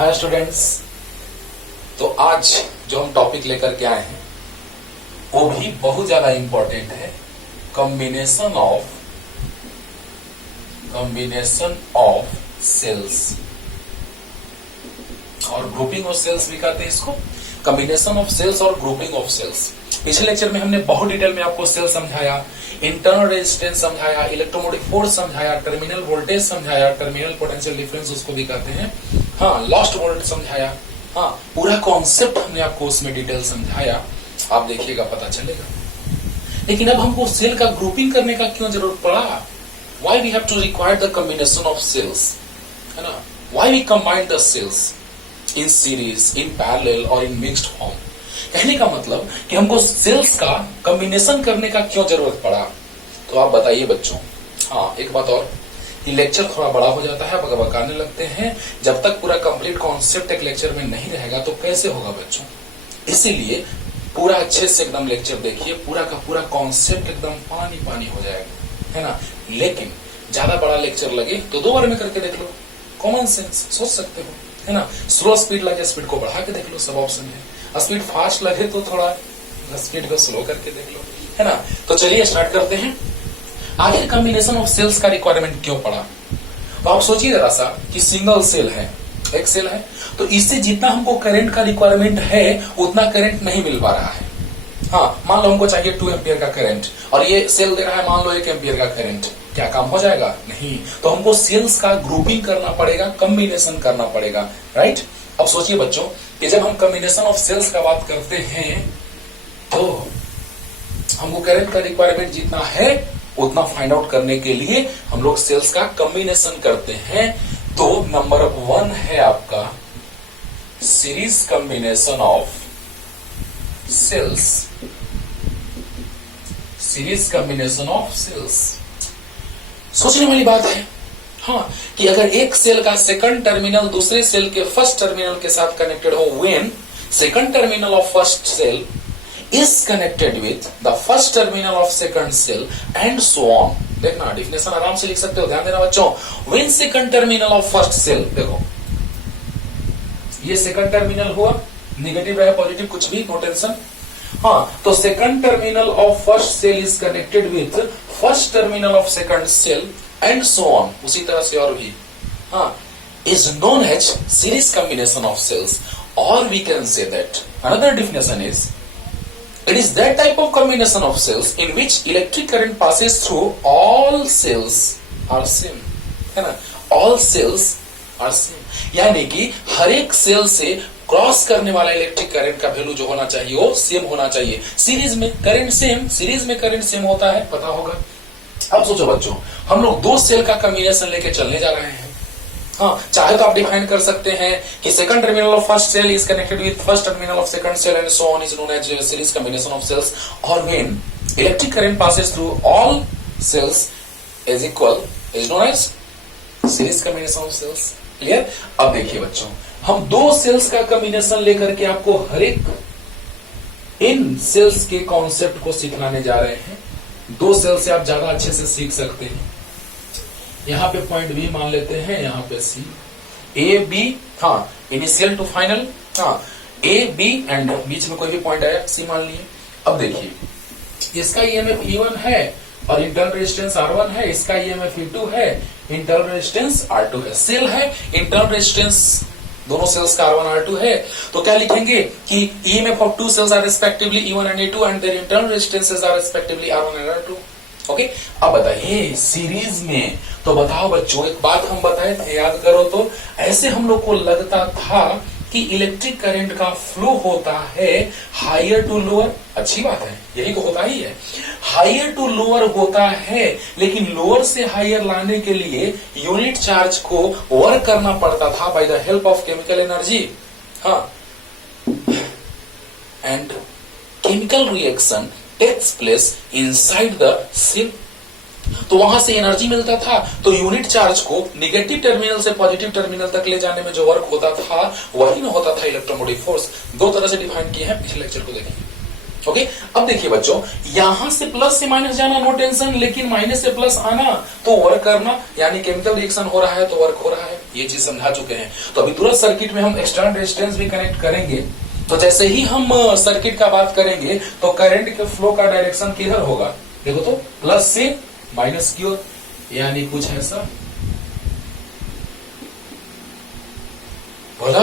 Hi students. तो आज जो हम टॉपिक लेकर के आए हैं वो भी बहुत ज्यादा इंपॉर्टेंट है। कॉम्बिनेशन ऑफ सेल्स और ग्रुपिंग ऑफ सेल्स भी कहते हैं इसको। कॉम्बिनेशन ऑफ सेल्स और ग्रुपिंग ऑफ सेल्स। पिछले लेक्चर में हमने बहुत डिटेल में आपको सेल समझाया, इंटरनल रेजिस्टेंस समझाया, इलेक्ट्रोमोटिव फोर्स समझाया, टर्मिनल वोल्टेज समझाया, टर्मिनल पोटेंशियल डिफरेंस उसको भी कहते हैं, हाँ, लॉस्ट वोल्ट समझाया, हाँ, पूरा कॉन्सेप्ट हमने आपको उसमें डिटेल समझाया। आप देखिएगा पता चलेगा। लेकिन अब हमको सेल का ग्रुपिंग करने का क्यों जरूरत पड़ा? Why we have to require the combination of cells, है ना? Why we combine the cells in series, in parallel और इन मिक्स्ड फॉर्म। कहने का मतलब कि हमको सेल्स का कॉम्बिनेशन करने का क्यों जरूरत पड़ा? तो आप बताइए बच्चों। हाँ, एक बात और, ये लेक्चर थोड़ा बड़ा हो जाता है, बकाने लगते हैं। जब तक पूरा कंप्लीट कॉन्सेप्ट एक लेक्चर में नहीं रहेगा तो कैसे होगा बच्चों? इसीलिए पूरा अच्छे से एकदम लेक्चर देखिए, पूरा का पूरा कॉन्सेप्ट एकदम पानी पानी हो जाएगा, है ना? लेकिन ज्यादा बड़ा लेक्चर लगे तो 2 बार में करके देख लो, कॉमन सेंस सोच सकते हो, है ना? स्लो स्पीड लगे, स्पीड को बढ़ा के देख लो, सब ऑप्शन है। स्पीड फास्ट लगे तो थोड़ा स्पीड को स्लो करके देख लो, है ना? तो चलिए स्टार्ट करते हैं। आखिर कॉम्बिनेशन ऑफ सेल्स का रिक्वायरमेंट क्यों पड़ा? तो आप सोचिए जरा सा कि सिंगल सेल है, एक सेल है, तो इससे जितना हमको करंट का रिक्वायरमेंट है उतना करंट नहीं मिल पा रहा है। हाँ, मान लो हमको चाहिए 2 एम्पियर का करंट और ये सेल दे रहा है मान लो 1 एम्पियर का करंट, क्या काम हो जाएगा? नहीं। तो हमको सेल्स का ग्रुपिंग करना पड़ेगा, कॉम्बिनेशन करना पड़ेगा, राइट? अब सोचिए बच्चों कि जब हम कॉम्बिनेशन ऑफ सेल्स का बात करते हैं तो हमको करंट का रिक्वायरमेंट जितना है उतना फाइंड आउट करने के लिए हम लोग सेल्स का कॉम्बिनेशन करते हैं। तो नंबर 1 है आपका series combination of cells. Series combination of cells सोचने वाली बात है, हाँ, कि अगर एक सेल का सेकंड टर्मिनल दूसरे सेल के फर्स्ट टर्मिनल के साथ कनेक्टेड हो, when second terminal of first cell is connected with the first terminal of second cell and so on। देखना, डिफिनेशन आराम से लिख सकते हो, ध्यान देना बच्चों। when second terminal of first cell, देखो ये सेकंड टर्मिनल हुआ, नेगेटिव रहे पॉजिटिव कुछ भी, नो टेंशन। हाँ, तो second terminal of first cell is connected with first terminal of second cell and so on, उसी तरह से और भी, हाँ, is known as series combination of cells, or we can say that another definition is it is that type of combination of cells in which electric current passes through all cells are same, है ना? all cells are same, यानी कि हर एक cell से cross करने वाला electric current का value जो होना चाहिए वो सेम होना चाहिए। सीरीज में करंट सेम, सीरीज में करंट सेम होता है, पता होगा। अब सोचो बच्चों, हम लोग 2 सेल का कॉम्बिनेशन लेके चलने जा रहे हैं। हाँ, चाहे तो आप डिफाइन कर सकते हैं कि second terminal of first cell is connected with first terminal of second cell and so on is known as series combination of cells, और when electric current passes through all cells is equal is known as series combination of cells. Clear? अब देखिए बच्चों, हम 2 sales का combination लेकर के आपको हर एक इन सेल्स के कॉन्सेप्ट को सिखाने जा रहे हैं। 2 सेल से आप ज्यादा अच्छे से सीख सकते हैं। यहां पे पॉइंट बी मान लेते हैं, यहां पे सी, ए बी, हाँ, इनिशियल टू फाइनल, हाँ, ए बी एंड बीच में कोई भी पॉइंट आया, सी मान लिए। अब देखिए, इसका ईएमएफ E1 है और इंटरनल रेजिस्टेंस R1 है, इसका ईएमएफ E2 है, इंटरनल रेजिस्टेंस R2 है। सेल है, इंटरनल रेजिस्टेंस दोनों सेल्स का R1 R2 है, तो क्या लिखेंगे कि EMF of 2 cells are respectively E1 and E2 and their internal resistances are respectively R1 and R2। Okay, अब बताइए सीरीज में, तो बताओ बच्चों, एक बात हम बताए थे, याद करो तो, ऐसे हम लोग को लगता था कि इलेक्ट्रिक करंट का फ्लो होता है हायर टू लोअर, अच्छी बात है, यही तो होता ही है, हायर टू लोअर होता है, लेकिन लोअर से हायर लाने के लिए यूनिट चार्ज को वर्क करना पड़ता था by the help of chemical energy. हाँ, and chemical reaction takes place inside the cell, तो वहां से एनर्जी मिलता था, तो यूनिट चार्ज को नेगेटिव टर्मिनल से पॉजिटिव टर्मिनल तक ले जाने में जो वर्क होता था वही में होता था इलेक्ट्रोमोटिव फोर्स। 2 तरह से डिफाइन किए हैं, पिछले लेक्चर को देखिए। ओके अब देखिए बच्चों, यहां से प्लस से माइनस जाना नो टेंशन, लेकिन माइनस से प्लस आना तो वर्क करना, यानी केमिकल रिएक्शन हो रहा है तो वर्क हो रहा है, ये चीज समझा चुके हैं। तो अभी तुरंत सर्किट में हम एक्सटर्नल रेजिस्टेंस भी कनेक्ट करेंगे। तो जैसे ही हम सर्किट का बात करेंगे तो करंट के फ्लो का डायरेक्शन किधर होगा, देखो तो प्लस से माइनस की ओर, यानी कुछ ऐसा। बोला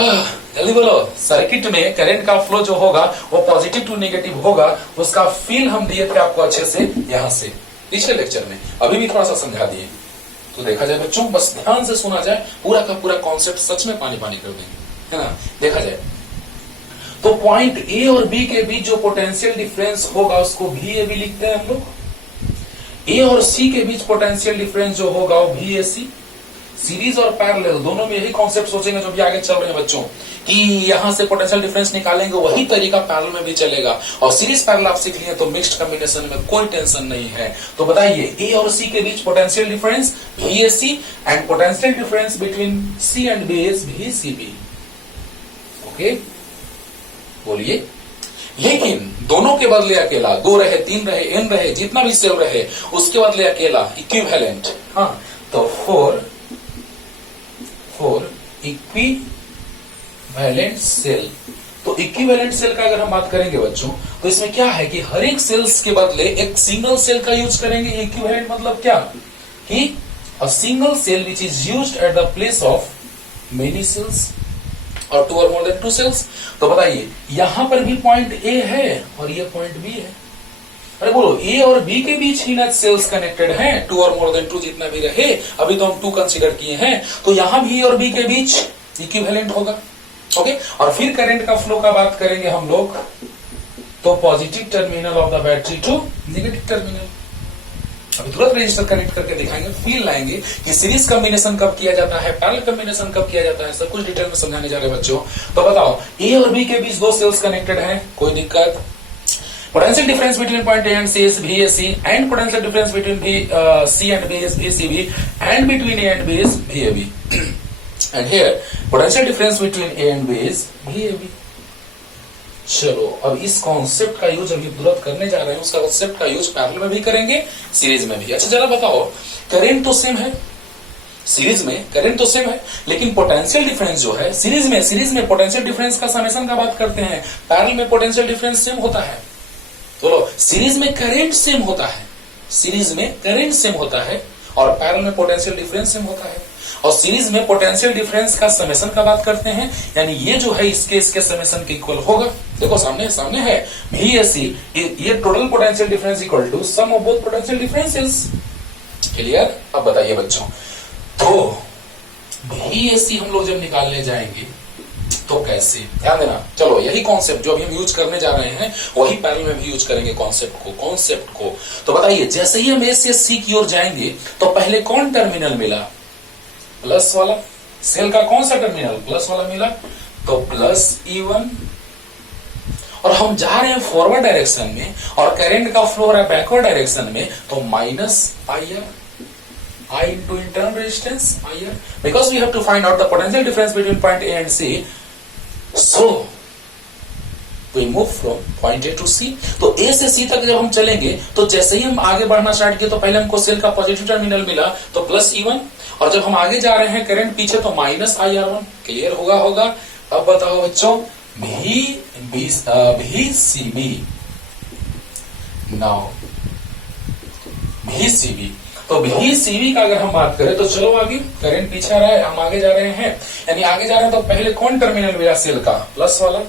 जल्दी बोलो, सर्किट में करंट का फ्लो जो होगा वो पॉजिटिव टू नेगेटिव होगा, उसका फील हम दिए थे आपको अच्छे से यहां से पिछले लेक्चर में, अभी भी थोड़ा सा समझा दिए। तो देखा जाए बच्चों, बस ध्यान से सुना जाए, पूरा का पूरा कॉन्सेप्ट सच में पानी पानी कर देंगे, है ना। देखा जाए तो पॉइंट ए और बी के बीच जो पोटेंशियल डिफरेंस होगा उसको भी ए बी लिखते हैं हम लोग। ए और सी के बीच पोटेंशियल डिफरेंस जो होगा वो भी ए सी। सीरीज और पैरेलल दोनों में यही कॉन्सेप्ट सोचेंगे जो भी आगे चल रहे हैं बच्चों, कि यहां से पोटेंशियल डिफरेंस निकालेंगे, वही तरीका पैरेलल में भी चलेगा। और सीरीज पैरेलल आप सीख लिए तो मिक्स्ड कॉम्बिनेशन में कोई टेंशन नहीं है। तो बताइए, ए और सी के बीच potential difference VAC and potential difference between C and B is VCB। Okay बोलिए। लेकिन दोनों के बदले अकेला, 2 रहे 3 रहे n रहे, जितना भी सेल रहे, उसके बदले अकेला इक्विवेलेंट। हाँ तो 4 इक्विवेलेंट सेल। तो इक्विवेलेंट सेल का अगर हम बात करेंगे बच्चों, तो इसमें क्या है कि हर एक सेल्स के बदले एक सिंगल सेल का यूज करेंगे। इक्विवेलेंट मतलब क्या, कि a single cell which is used at the place of many cells और 2 और मोर देन 2 सेल्स। तो बताइए, यहां पर भी पॉइंट ए है और ये पॉइंट बी है। अरे बोलो, ए और बी के बीच ही ना सेल्स कनेक्टेड हैं, 2 और मोर देन 2 जितना भी रहे, अभी तो हम 2 कंसीडर किए हैं, तो यहां भी ए और बी के बीच इक्विवेलेंट होगा। ओके और फिर करंट का फ्लो का बात करेंगे हम लोग, तो positive terminal of the battery to negative terminal. अभी तुरंत रजिस्टर कनेक्ट करके दिखाएंगे, फील लाएंगे कि सीरीज कॉम्बिनेशन कब किया जाता है, पैरेलल कॉम्बिनेशन कब किया जाता है, सब कुछ डिटेल में समझाने जा रहे हैं बच्चों। तो बताओ, ए और बी के बीच 2 सेल्स कनेक्टेड हैं, कोई दिक्कत। Potential difference between point A and C is VAC, and potential difference between C and B is VCB, and between A and B is VAB. And here, potential difference between A and B is VAB. चलो अब इस concept का use अभी तुरंत करने जा रहे हैं, उसका कॉन्सेप्ट का यूज पैरेलल में भी करेंगे, सीरीज में भी। अच्छा जरा बताओ, करंट तो सेम है, सीरीज में करंट तो सेम है, लेकिन पोटेंशियल डिफरेंस जो है सीरीज में पोटेंशियल डिफरेंस का समेशन का बात करते हैं, पैरेलल में पोटेंशियल डिफरेंस सेम होता है। बोलो, सीरीज में करंट सेम होता है, सीरीज में करंट सेम होता है और पैरेलल में पोटेंशियल डिफरेंस सेम होता है। और सीरीज में पोटेंशियल डिफरेंस का समेशन का बात करते हैं, यानी ये जो है इसके समेशन के इक्वल होगा। देखो सामने है VAC, ये total potential difference equal to sum of both potential differences. Clear. अब बताइए बच्चों, तो VAC हम लोग जब निकालने जाएंगे तो कैसे, ध्यान देना। चलो यही कॉन्सेप्ट जो अभी हम यूज करने जा रहे हैं वही पैरेलल में भी यूज करेंगे कॉन्सेप्ट को। तो बताइए, जैसे ही हम A से C की ओर जाएंगे तो पहले कौन टर्मिनल मिला, प्लस वाला। सेल का कौन सा टर्मिनल, प्लस वाला मिला, तो प्लस E1। और हम जा रहे हैं फॉरवर्ड डायरेक्शन में और करंट का फ्लो हो रहा है बैकवर्ड डायरेक्शन में, तो minus IR, I into internal resistance IR, because we have to find out the potential difference between point A and C. So we move from point A to C. तो A से C तक जब हम चलेंगे तो जैसे ही हम आगे बढ़ना स्टार्ट किए तो पहले हमको सेल का पॉजिटिव टर्मिनल मिला तो प्लस E1, और जब हम आगे जा रहे हैं करंट पीछे तो माइनस IR1। क्लियर होगा। अब बताओ बच्चों, VCB, नाउ VCB, तो VCB का अगर हम बात करें तो चलो आगे, करंट पीछे आ रहा है, हम आगे जा रहे हैं, यानी आगे जा रहे हैं तो पहले कौन टर्मिनल मिला सेल का, प्लस वाला,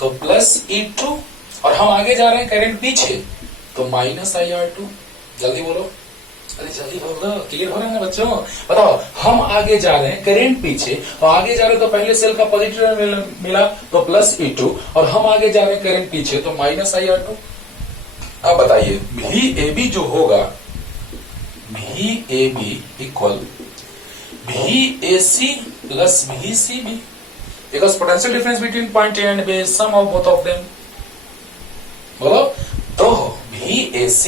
तो प्लस E2। और हम आगे जा रहे हैं करंट पीछे तो माइनस IR2। जल्दी बोलो, अरे जल्दी बोलो, क्लियर हो रहा है ना बच्चों। बताओ, हम आगे जा रहे हैं करंट पीछे और आगे जा रहे हैं तो पहले सेल का पॉजिटिव टर्मिनल मिला तो प्लस E2, और हम आगे जा रहे हैं करंट पीछे तो माइनस IR2। अब बताइए, VAB जो होगा, VAB equal VAC plus VCB, because potential difference between point A and B is sum of both of them। बोलो, तो VAC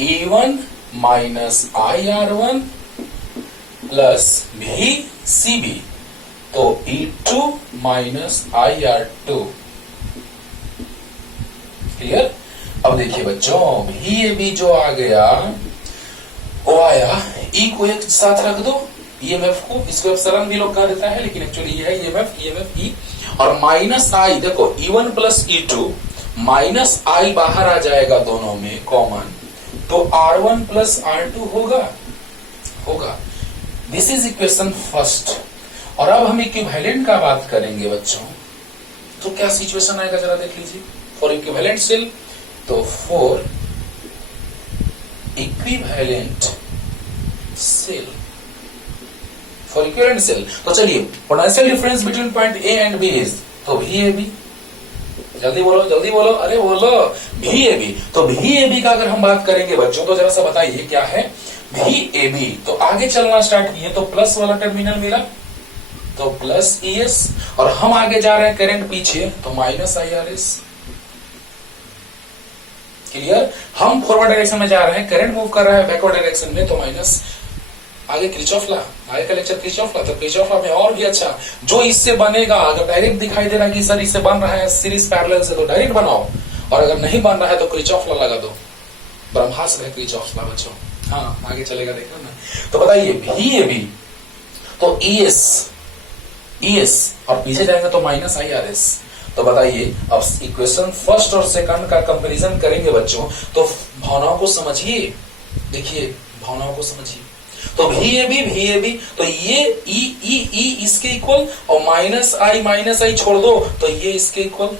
E1 minus IR1 plus VCB, तो E2 माइनस IR2। क्लियर। अब देखिए बच्चों, भी ए बी जो आ गया वो आया, ई को एक साथ रख दो, ईएमएफ को, इसको एप्सिलॉन भी लोग कह देता है, लेकिन एक्चुअली ये है ईएमएफ ई, और माइनस आई, देखो E1 प्लस E2, माइनस आई बाहर आ जाएगा दोनों में कॉमन, तो R1 प्लस R2 होगा। This is equation first. और अब हम इक्विवेलेंट का बात करेंगे बच्चों, तो क्या सिचुएशन आएगा जरा देख लीजिए। फॉर इक्विवेलेंट सेल, तो for equivalent cell, for equivalent cell, तो चलिए potential difference between point A and B is, तो भी ए बी, जल्दी बोलो, अरे बोलो, भी ए बी। तो भी ए बी का अगर हम बात करेंगे बच्चों, तो जरा सा बताइए क्या है भी ए बी। तो आगे चलना स्टार्ट किए तो प्लस वाला टर्मिनल मिला, तो प्लस ES, और हम आगे जा रहे हैं करंट पीछे, तो माइनस IRS। क्लियर। हम फॉरवर्ड डायरेक्शन में जा रहे हैं, करंट मूव कर रहा है बैकवर्ड डायरेक्शन में, तो माइनस। आगे क्रिचॉफ लॉ, आगे का लेक्चर क्रिचॉफ लॉ, तो क्रिचॉफ लॉ में और भी अच्छा जो इससे बनेगा, अगर डायरेक्ट दिखाई दे रहा है कि सर इससे बन रहा है सीरीज पैरेलल से, तो डायरेक्ट बनाओ, और अगर नहीं बन रहा है तो क्रिचॉफ लॉ लगा दो। ब्रह्मास्त्र है क्रिचॉफ लॉ बच्चों। हाँ आगे चलेगा, देखना ना। तो बताइए भी ए बी, तो ES और पीछे जाएंगे तो माइनस IRS। तो बताइए अब इक्वेशन फर्स्ट और सेकंड का कंपैरिजन करेंगे बच्चों, तो भावनाओं को समझिए, देखिए भावनाओं को समझिए। तो भी ए बी, तो ये ई इसके इक्वल, और माइनस आई छोड़ दो, तो ये इसके इक्वल।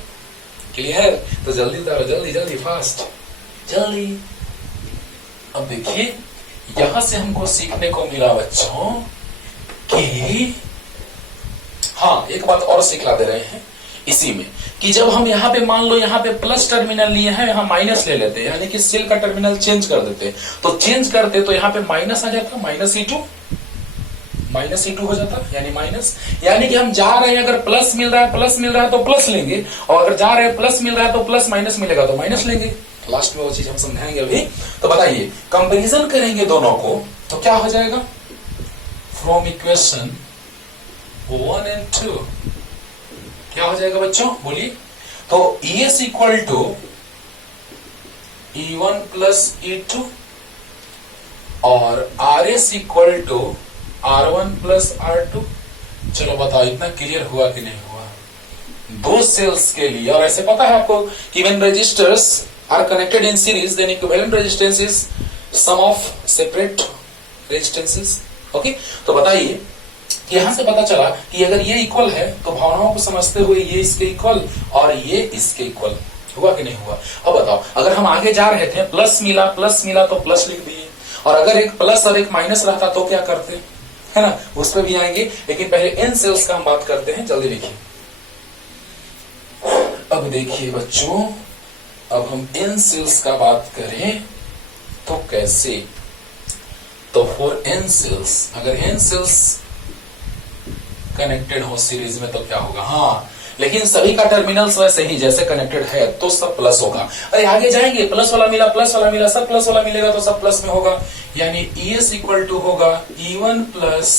क्लियर। तो जल्दी उतारो, जल्दी फास्ट, जल्दी। अब देखिए यहां से हमको सीखने को मिला बच्चों कि हाँ एक बात और सिखला दे रहे हैं इसी में, कि जब हम यहाँ पे मान लो यहाँ पे प्लस टर्मिनल लिए हैं, यहाँ माइनस ले लेते हैं, यानी कि सेल का टर्मिनल चेंज कर देते, तो चेंज करते तो यहाँ पे माइनस आ जाता, माइनस E2 हो जाता, यानी माइनस, यानी कि हम जा रहे हैं, अगर प्लस मिल रहा है तो प्लस लेंगे, और अगर जा रहे हैं प्लस मिल रहा है तो प्लस, माइनस मिलेगा तो माइनस लेंगे। लास्ट में वो चीज हम समझाएंगे अभी। तो बताइए कंपेरिजन करेंगे दोनों को, तो क्या हो जाएगा, फ्रॉम इक्वेशन 1 and 2 क्या हो जाएगा बच्चों, बोलिए। तो ES equal to E1 plus E2 और RS equal to R1 plus R2। चलो बताओ इतना क्लियर हुआ कि नहीं हुआ। दो सेल्स के लिए, और ऐसे पता है आपको कि when resistors are connected in series then equivalent resistance is sum of separate resistances। Okay तो बताइए कि यहां से पता चला कि अगर ये इक्वल है तो भावनाओं को समझते हुए ये इसके इक्वल और ये इसके इक्वल हुआ कि नहीं हुआ। अब बताओ अगर हम आगे जा रहे थे, प्लस मिला तो प्लस लिख दिए, और अगर एक प्लस और एक माइनस रहता तो क्या करते, है ना, उस पर भी आएंगे, लेकिन पहले एन सेल्स का हम बात करते हैं। जल्दी लिखिए। अब देखिए बच्चों, अब हम एन सेल्स का बात करें तो कैसे, तो फॉर एन सेल्स, अगर एन सेल्स कनेक्टेड हो सीरीज में तो क्या होगा, हाँ लेकिन सभी का टर्मिनल्स वैसे ही जैसे कनेक्टेड है तो सब प्लस होगा। अरे आगे जाएंगे, प्लस वाला मिला, सब प्लस वाला मिलेगा तो सब प्लस में होगा, यानी ES इक्वल टू होगा E1 plus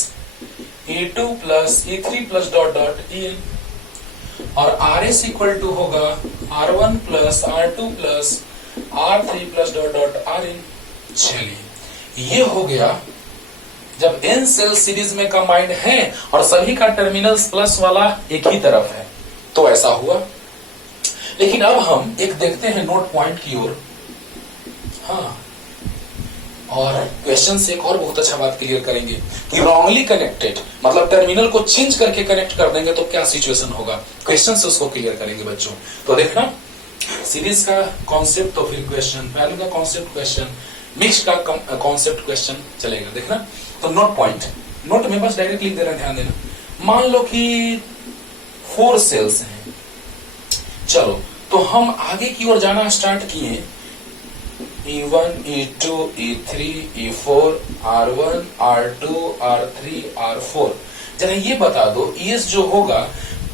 E2 plus E3 plus dot dot EN, और RS इक्वल टू होगा R1 plus R2 plus R3 plus dot dot RN। चलिए ये हो गया जब एन सेल सीरीज में कंबाइंड है और सभी का टर्मिनल्स प्लस वाला एक ही तरफ है, तो ऐसा हुआ। लेकिन अब हम एक देखते हैं नोट पॉइंट की ओर। हाँ, और क्वेश्चन से एक और बहुत अच्छा बात क्लियर करेंगे कि रॉन्गली कनेक्टेड मतलब टर्मिनल को चेंज करके कनेक्ट कर देंगे तो क्या सिचुएशन होगा, क्वेश्चन से उसको क्लियर करेंगे बच्चों। तो देखना, सीरीज का कॉन्सेप्ट तो फिर क्वेश्चन, पैरेलल का कॉन्सेप्ट क्वेश्चन, मिक्स का कॉन्सेप्ट क्वेश्चन चलेगा। देखना तो नोट पॉइंट, नोट में बस डायरेक्ट लिख दे रहे हैं, ध्यान देना। मान लो कि 4 सेल्स हैं, चलो तो हम आगे की ओर जाना स्टार्ट किए, E1 E2 E3 E4 R1 R2 R3 R4। जरा ये बता दो ES जो होगा,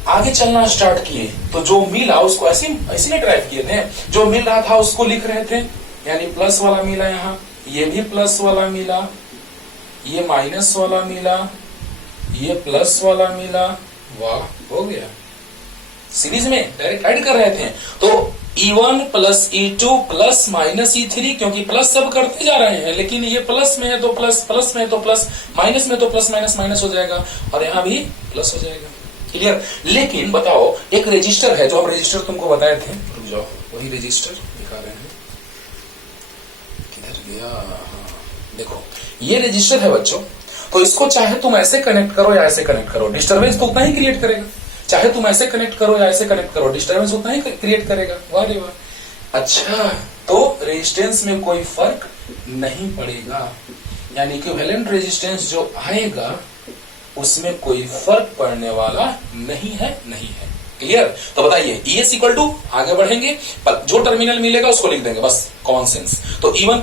आगे चलना स्टार्ट किए तो जो मिला उसको ऐसे नहीं ड्राइव किए थे, जो मिल रहा था उसको लिख रहे थे, यानी प्लस वाला मिला, यहाँ ये भी प्लस वाला मिला, ये माइनस वाला मिला, ये प्लस वाला मिला, वाह हो गया। सीरीज में डायरेक्ट ऐड कर रहे थे तो E1 plus E2 plus minus E3, क्योंकि प्लस सब करते जा रहे हैं, लेकिन ये प्लस में है तो प्लस, प्लस में है तो प्लस, माइनस में तो प्लस माइनस माइनस हो जाएगा, और यहां भी प्लस हो जाएगा। क्लियर? लेकिन बताओ, एक रजिस्टर है, जो हम रजिस्टर तुमको बताए थे, रुक जाओ, वही रजिस्टर दिखा रहे हैं, किधर गया? हाँ, देखो ये रजिस्टर है बच्चों, तो इसको चाहे तुम ऐसे कनेक्ट करो या ऐसे कनेक्ट करो, डिस्टर्बेंस तो उतना ही क्रिएट करेगा। चाहे तुम ऐसे कनेक्ट करो या ऐसे कनेक्ट करो, डिस्टर्बेंस उतना ही क्रिएट करेगा। वाह रे वाह। अच्छा, तो रेजिस्टेंस में कोई फर्क नहीं पड़ेगा, यानी इक्विवेलेंट रेजिस्टेंस जो आएगा उसमें कोई फर्क पड़ने वाला नहीं है, नहीं है। क्लियर? तो बताइए, ES इक्वल टू, आगे बढ़ेंगे, पर जो टर्मिनल मिलेगा उसको लिख देंगे, बस कॉमन सेंस। तो E1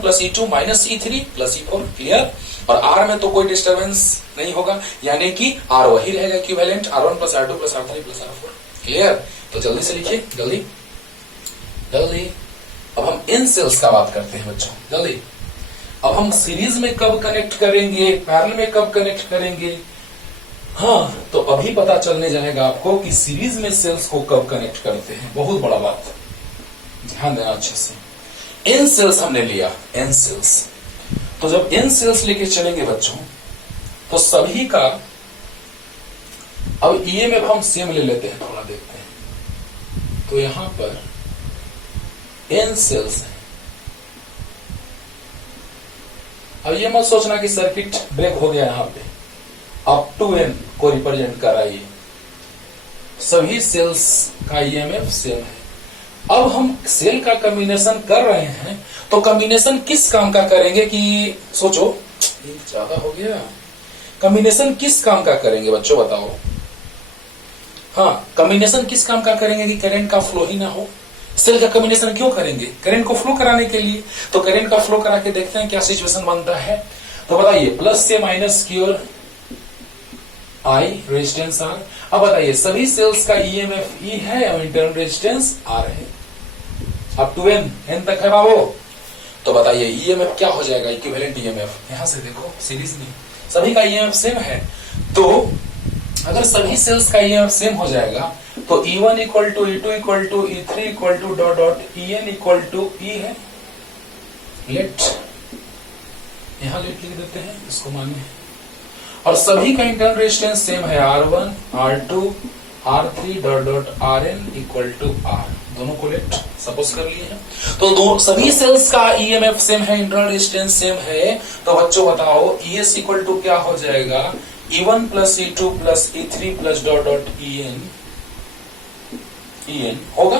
plus E2 minus E3 plus E4। Clear? और R में तो कोई डिस्टर्बेंस नहीं होगा, यानी कि R वही रहेगा equivalent, R1 plus R2 plus R3 plus R4। Clear? तो जल्दी से लिखिए, जल्दी जल्दी। अब हम इन सेल्स का बात करते हैं बच्चों, जल्दी। अब हम सीरीज में कब कनेक्ट करेंगे, पैरेलल में कब कनेक्ट करेंगे? हाँ, तो अभी पता चलने जाएगा आपको कि सीरीज में सेल्स को कब कनेक्ट करते हैं। बहुत बड़ा बात, ध्यान देना अच्छे से। एन सेल्स हमने लिया, एन सेल्स। तो जब एन सेल्स लेके चलेंगे बच्चों, तो सभी का, अब ईएमएफ हम सेम ले लेते हैं, थोड़ा देखते हैं। तो यहां पर एन सेल्स है। अब ये मत सोचना कि सर्किट ब्रेक हो गया, यहां पे अप टू एन को रिप्रेजेंट कर रहा है, सभी सेल्स का ईएमएफ सेम है। अब हम सेल का कॉम्बिनेशन कर रहे हैं, तो कॉम्बिनेशन किस काम का करेंगे कि सोचो, ये ज्यादा हो गया। कॉम्बिनेशन किस काम का करेंगे बच्चों, बताओ। हाँ, कॉम्बिनेशन किस काम का करेंगे कि करंट का फ्लो ही ना हो। सेल का कॉम्बिनेशन क्यों करेंगे? करंट को फ्लो कराने के लिए। तो करंट का फ्लो करा के देखते हैं क्या सिचुएशन बनता है। तो बताइए, प्लस से माइनस की ओर I रेजिस्टेंस R। अब बताइए, सभी सेल्स का ईएमएफ E है और इंटरनल रेजिस्टेंस R है, अप टू एन तक है बाबू। तो बताइए ईएमएफ क्या हो जाएगा, इक्विवेलेंट ईएमएफ। यहां से देखो, सीरीज में सभी का ईएमएफ सेम है, तो अगर सभी सेल्स का ईएमएफ सेम हो जाएगा, तो E1 equal to E2 equal to E3 equal to dot dot EN equal to E है। लेट, यहां लेट लिख देते हैं, इसको मानिए। और सभी का इंटरनल रेजिस्टेंस सेम है, R1 R2 R3 dot dot RN equal to R। दोनों को लेट सपोज कर लिए हैं। तो सभी सेल्स का ईएमएफ सेम है, इंटरनल रेजिस्टेंस सेम है। तो बच्चों बताओ, ES इक्वल टू क्या हो जाएगा, E1 plus E2 plus E3 plus dot dot EN होगा।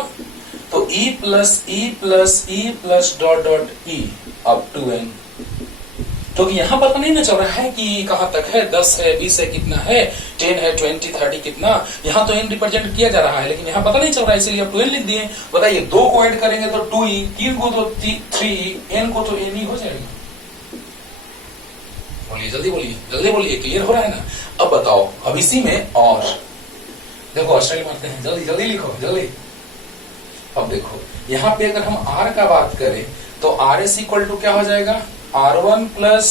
तो E plus E plus E plus dot dot E up to N। तो यहां पता नहीं ना चल रहा है कि कहां तक है, 10 है, 20 है, कितना है, 10 है, 20, 30 कितना। यहां तो n रिप्रेजेंट किया जा रहा है, लेकिन यहां पता नहीं चल रहा है, इसलिए अब 2n लिख दिए। बताइए, 2 को ऐड करेंगे तो 2e, 3 को तो 3e, n को तो n ही हो जाएगा। बोलिए, जल्दी बोलिए, जल्दी बोलिए, क्लियर हो रहा है ना। अब बताओ, अब इसी में और देखो, स्टाइल मारते हैं, जल्दी जल्दी लिखो, जल्दी। अब देखो, यहाँ पे अगर हम R का बात करें, तो RS इक्वल टू क्या हो जाएगा, R1 plus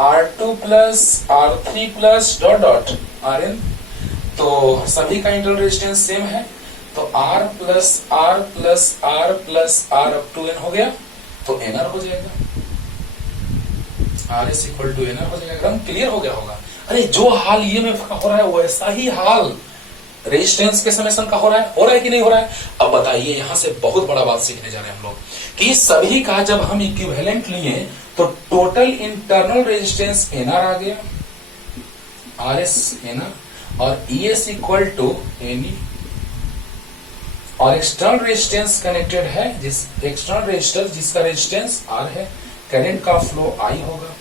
R2 plus R3 plus dot dot RN। तो सभी का इंटरनल रेजिस्टेंस सेम है, तो R plus R plus R plus R up to N हो गया, तो NR हो जाएगा। RS इक्वल टू NR हो जाएगा। एकदम क्लियर हो गया होगा। अरे, जो हाल ईएमएफ का हो रहा है, वैसा ही हाल रेजिस्टेंस के समेशन का हो रहा है कि नहीं हो रहा है। अब बताइए, यहां से बहुत बड़ा बात सीखने जा रहे हैं हम लोग कि सभी का जब हम इक्विवेलेंट लिए, तो टोटल इंटरनल रेजिस्टेंस NR आ गया, RS NR, और ES इक्वल टू NE, और एक्सटर्नल रेजिस्टेंस कनेक्टेड है, जिस एक्सटर्नल रेजिस्टर जिसका रेजिस्टेंस R है, करंट का फ्लो I होगा।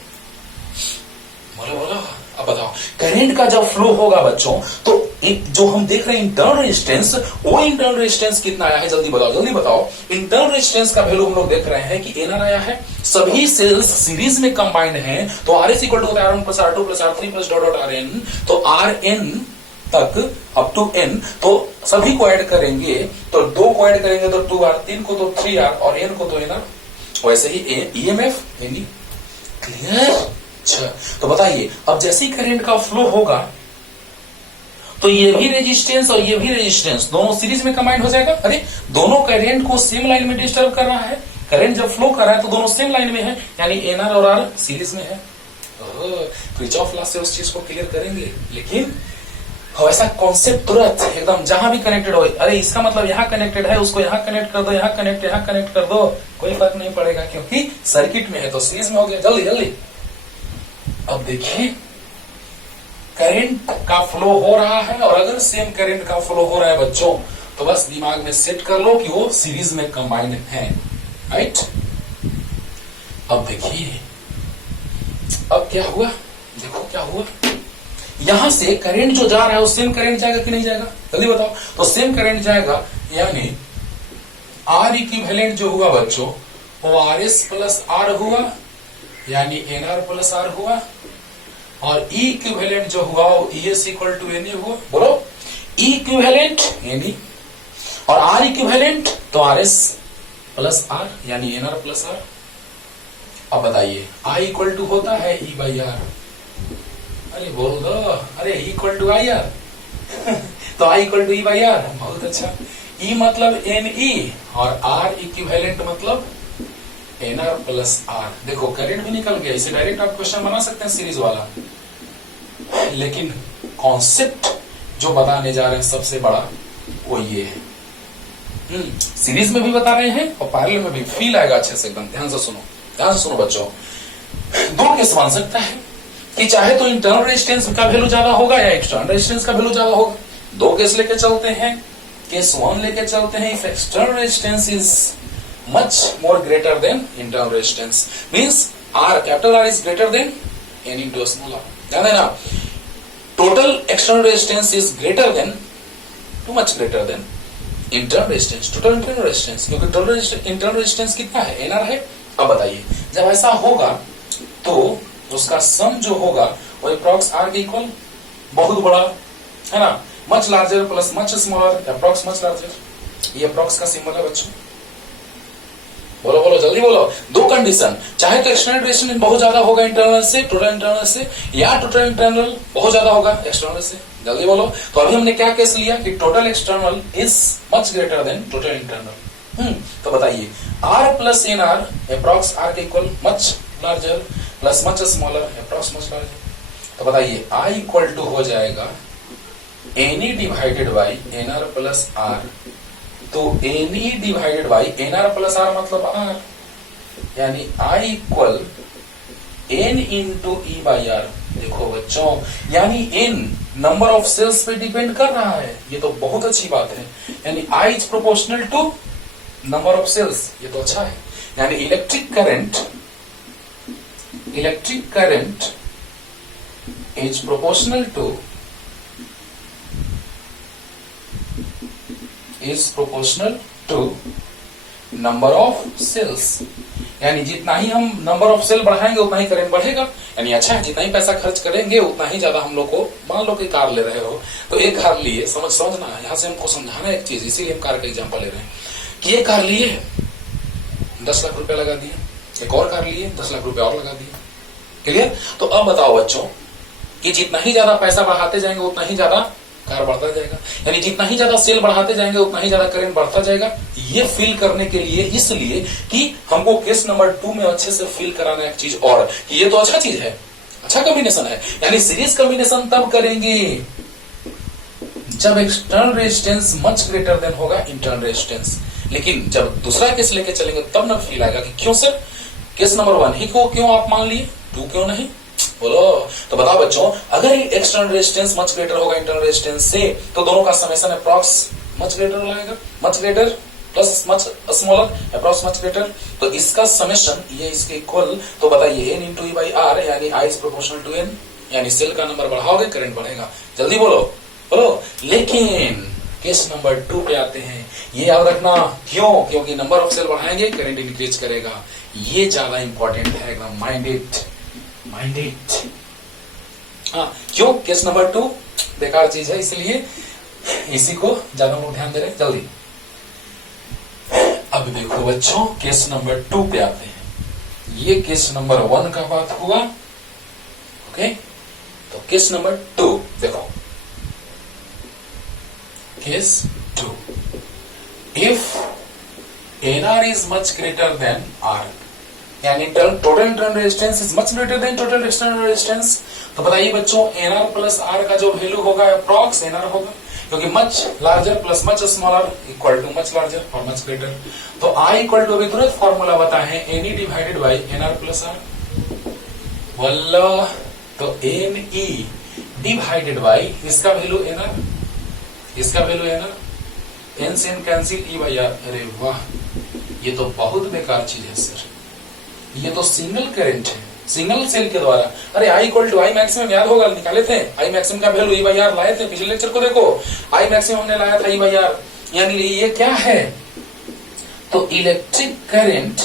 बोलो बोलो, अब बताओ, करंट का जब फ्लो होगा बच्चों, तो एक जो हम देख रहे हैं इंटरनल रेजिस्टेंस, वो इंटरनल रेजिस्टेंस कितना आया है, जल्दी बताओ, जल्दी बताओ। इंटरनल रेजिस्टेंस का वैल्यू हम लोग देख रहे हैं कि NR आया है, सभी सेल्स सीरीज में कंबाइंड हैं, तो RS equal to R1 plus R2 plus R3 plus dot dot RN। तो RN तक अप टू N, तो सभी को ऐड करेंगे, तो 2 को ऐड करेंगे तो 2R, 3 को तो 3R, और N को तो NR। वैसे ही EMF NE। क्लियर? अच्छा, तो बताइए, अब जैसे ही करंट का फ्लो होगा, तो ये भी रेजिस्टेंस और ये भी रेजिस्टेंस दोनों सीरीज में कंबाइंड हो जाएगा। अरे दोनों करंट को सेम लाइन में डिस्टर्ब कर रहा है, करंट जब फ्लो कर रहा है तो दोनों सेम लाइन में है, यानी एनआर और आर सीरीज में है। किरचॉफ लॉ से उस चीज को क्लियर करेंगे, लेकिन ऐसा कॉन्सेप्ट तुरंत एकदम जहां भी कनेक्टेड हो, अरे इसका मतलब यहाँ कनेक्टेड है, उसको यहाँ कनेक्ट कर दो, यहाँ कनेक्ट कर दो, कोई फर्क नहीं पड़ेगा क्योंकि सर्किट में है तो सीरीज में हो गया। जल्दी जल्दी अब देखिए करंट का फ्लो हो रहा है, और अगर सेम करंट का फ्लो हो रहा है बच्चों तो बस दिमाग में सेट कर लो कि वो सीरीज में कंबाइंड है, राइट। अब देखिए अब क्या हुआ, देखो क्या हुआ, यहां से करंट जो जा रहा है वो सेम करंट जाएगा कि नहीं जाएगा, जल्दी बताओ। तो सेम करंट जाएगा, यानी आर इक्विवेलेंट जो हुआ बच्चों वो आर एस प्लस आर हुआ, यानी एन आर प्लस आर हुआ, और ई इक्विवेलेंट जो हुआ वो E S equal to N A हुआ। बोलो ई इक्विवेलेंट एन ई, और आर इक्विवेलेंट तो आर एस प्लस आर, यानी एन आर प्लस आर। अब बताइए आई इक्वल टू होता है ई बाई आर, अरे बोल दो, अरे इक्वल टू आई आर तो I equal to E by R, बहुत अच्छा। ई मतलब एन ई और आर इक्विवेलेंट मतलब एन आर प्लस आर। देखो करंट भी निकल गया, इसे डायरेक्ट आप क्वेश्चन बना सकते हैं सीरीज वाला, लेकिन कॉन्सेप्ट जो बताने जा रहे हैं सबसे बड़ा वो ये है। सीरीज में भी बता रहे हैं और पैरेलल में भी, फील आएगा अच्छे से एकदम। ध्यान से सुनो, ध्यान से सुनो बच्चों। दो केस बन सकता है कि चाहे तो इंटरनल रेजिस्टेंस का वैल्यू ज्यादा होगा या एक्सटर्नल रेजिस्टेंस का वैल्यू ज्यादा होगा। दो केस लेके चलते हैं, केस वन लेके चलते हैं। If external resistance is much more greater than internal resistance, means R, capital R is greater than N into small r. ध्यान देना, total external resistance is greater than, too much greater than internal resistance, total internal resistance, क्योंकि total internal resistance कितना है, NR है। अब बताइए जब ऐसा होगा तो उसका सम जो होगा वो अप्रॉक्स R के इक्वल, बहुत बड़ा है ना, much larger plus much smaller, approx much larger, ये अप्रॉक्स का सिंबल है बच्चों। बोलो बोलो जल्दी बोलो। दो कंडीशन, चाहे तो एक्सटर्नल रेजिस्टेंस बहुत ज्यादा होगा इंटरनल से, टोटल इंटरनल से, या टोटल इंटरनल बहुत ज्यादा होगा एक्सटर्नल से, जल्दी बोलो। तो अभी हमने क्या केस लिया कि total external is much greater than total internal. तो बताइए R plus N R approx R के equal much larger plus much smaller approx much larger. तो बताइए आई इक्वल टू हो जाएगा N E divided by N R plus R. तो N E divided by N R plus R मतलब R, यानी I equal N into E by R. देखो बच्चों, यानी एन नंबर ऑफ सेल्स पे depend कर रहा है, ये तो बहुत अच्छी बात है। यानी I is proportional to number of cells, ये तो अच्छा है। यानी electric current is proportional to is proportional to number of cells, यानी जितना ही हम नंबर ऑफ सेल बढ़ाएंगे उतना ही करंट बढ़ेगा। यानी अच्छा है, जितना ही पैसा खर्च करेंगे उतना ही ज्यादा हम लोग को, मान लो कि कार ले रहे हो तो एक कार लिए, समझना यहाँ से हमको समझाना एक चीज, इसीलिए हम कार का एग्जांपल ले रहे हैं कि एक कार लिए 10 लाख रुपया लगा दिए, एक और कार लिए 10 लाख रुपया और लगा दिए, क्लियर। तो अब बताओ बच्चों कि जितना ही ज्यादा पैसा बढ़ाते जाएंगे उतना ही ज्यादा कार बढ़ता जाएगा, यानी जितना ही ज्यादा सेल बढ़ाते जाएंगे उतना ही ज्यादा करंट बढ़ता जाएगा। ये फील करने के लिए, इसलिए कि हमको केस नंबर 2 में अच्छे से फील कराना एक चीज और कि ये तो अच्छा चीज है, अच्छा कॉम्बिनेशन है। यानी सीरीज कॉम्बिनेशन तब करेंगे जब external resistance much greater then होगा इंटरनल रेजिस्टेंस। लेकिन जब दूसरा केस लेके चलेंगे तब ना फील आएगा कि क्यों सर केस नंबर 1 ही को क्यों आप मान लिए, 2 क्यों नहीं, बोलो। तो बताओ बच्चों, अगर एक्सटर्नल रेजिस्टेंस मच ग्रेटर होगा इंटरनल रेजिस्टेंस से तो दोनों का समेशन अप्रॉक्स मच ग्रेटर लाएगा, much greater plus much smaller approx much greater. तो इसका समेशन ये इसके इक्वल, तो बताइए N into E by R, यानी I is proportional to N, यानी सेल का नंबर बढ़ाओगे करंट बढ़ेगा। जल्दी बोलो बोलो। लेकिन केस नंबर 2 पे आते हैं, ये याद रखना, क्यों, क्योंकि नंबर ऑफ सेल बढ़ाएंगे करंट इंक्रीज करेगा। ये ज्यादा इंपॉर्टेंट है, एकदम माइंडेड। हाँ, क्यों केस नंबर 2 बेकार चीज है, इसलिए इसी को ज्यादा लोग ध्यान दे रहे हैं। जल्दी अब देखो बच्चों, केस नंबर 2 पे आते हैं। ये केस नंबर 1 का बात हुआ, ओके। तो केस नंबर 2 देखो, is 2 if NR is much greater than R, यानी total internal resistance is much greater than total external resistance. तो बताइए बच्चों, NR प्लस R का जो वैल्यू होगा अप्रॉक्स NR होगा, क्योंकि much larger plus much smaller equal too much larger और मच ग्रेटर। तो I इक्वल टू अभी तुरंत फॉर्मूला बता है NE divided by NR plus R। वल्ला, तो NE डिवाइडेड बाई इसका वैल्यू NR, इसका वैल्यू NR, N से N cancel, E by R। अरे वाह, ये तो बहुत बेकार चीज है सर, ये तो सिंगल करंट है सिंगल सेल के द्वारा। अरे I equal to I maximum याद होगा, निकाले थे आई मैक्सिमम का वैल्यू E बाई R लाए थे पिछले लेक्चर को, देखो आई मैक्सिमम हमने लाया था E बाई R, यानी ये क्या है, तो electric current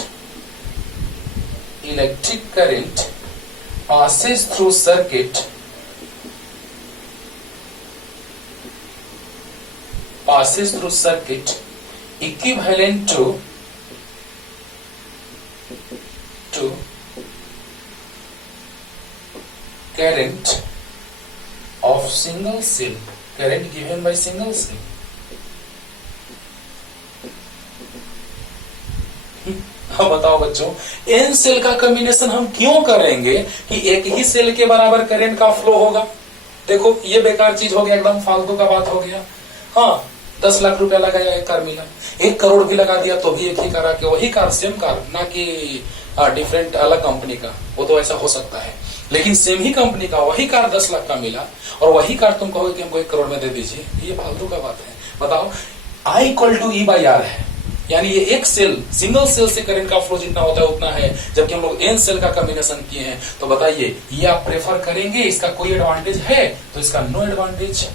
passes through circuit equivalent to current of single cell, current given by single cell। अब बताओ बच्चों, एन सेल का कॉम्बिनेशन हम क्यों करेंगे कि एक ही सेल के बराबर करंट का फ्लो होगा। देखो ये बेकार चीज हो गया, एकदम फालतू का बात हो गया। हाँ, 10 लाख रुपया लगाया, एक कार मिला, 1 करोड़ भी लगा दिया तो भी एक ही कार आके वही कार, सेम कार, ना कि डिफरेंट अलग कंपनी का, वो तो ऐसा हो सकता है। लेकिन सेम ही कंपनी का वही कार 10 लाख का मिला और वही कार तुम कहोगे कि हमको 1 करोड़ में दे दीजिए, ये फालतू का बात है। बताओ, I equal to E by R है, यानी ये एक सेल, सिंगल सेल से करंट का फ्लो जितना होता है उतना है, जबकि हम लोग एन सेल का कॉम्बिनेशन किए हैं। तो बताइए, ये आप प्रेफर करेंगे, इसका कोई एडवांटेज है, तो इसका नो एडवांटेज।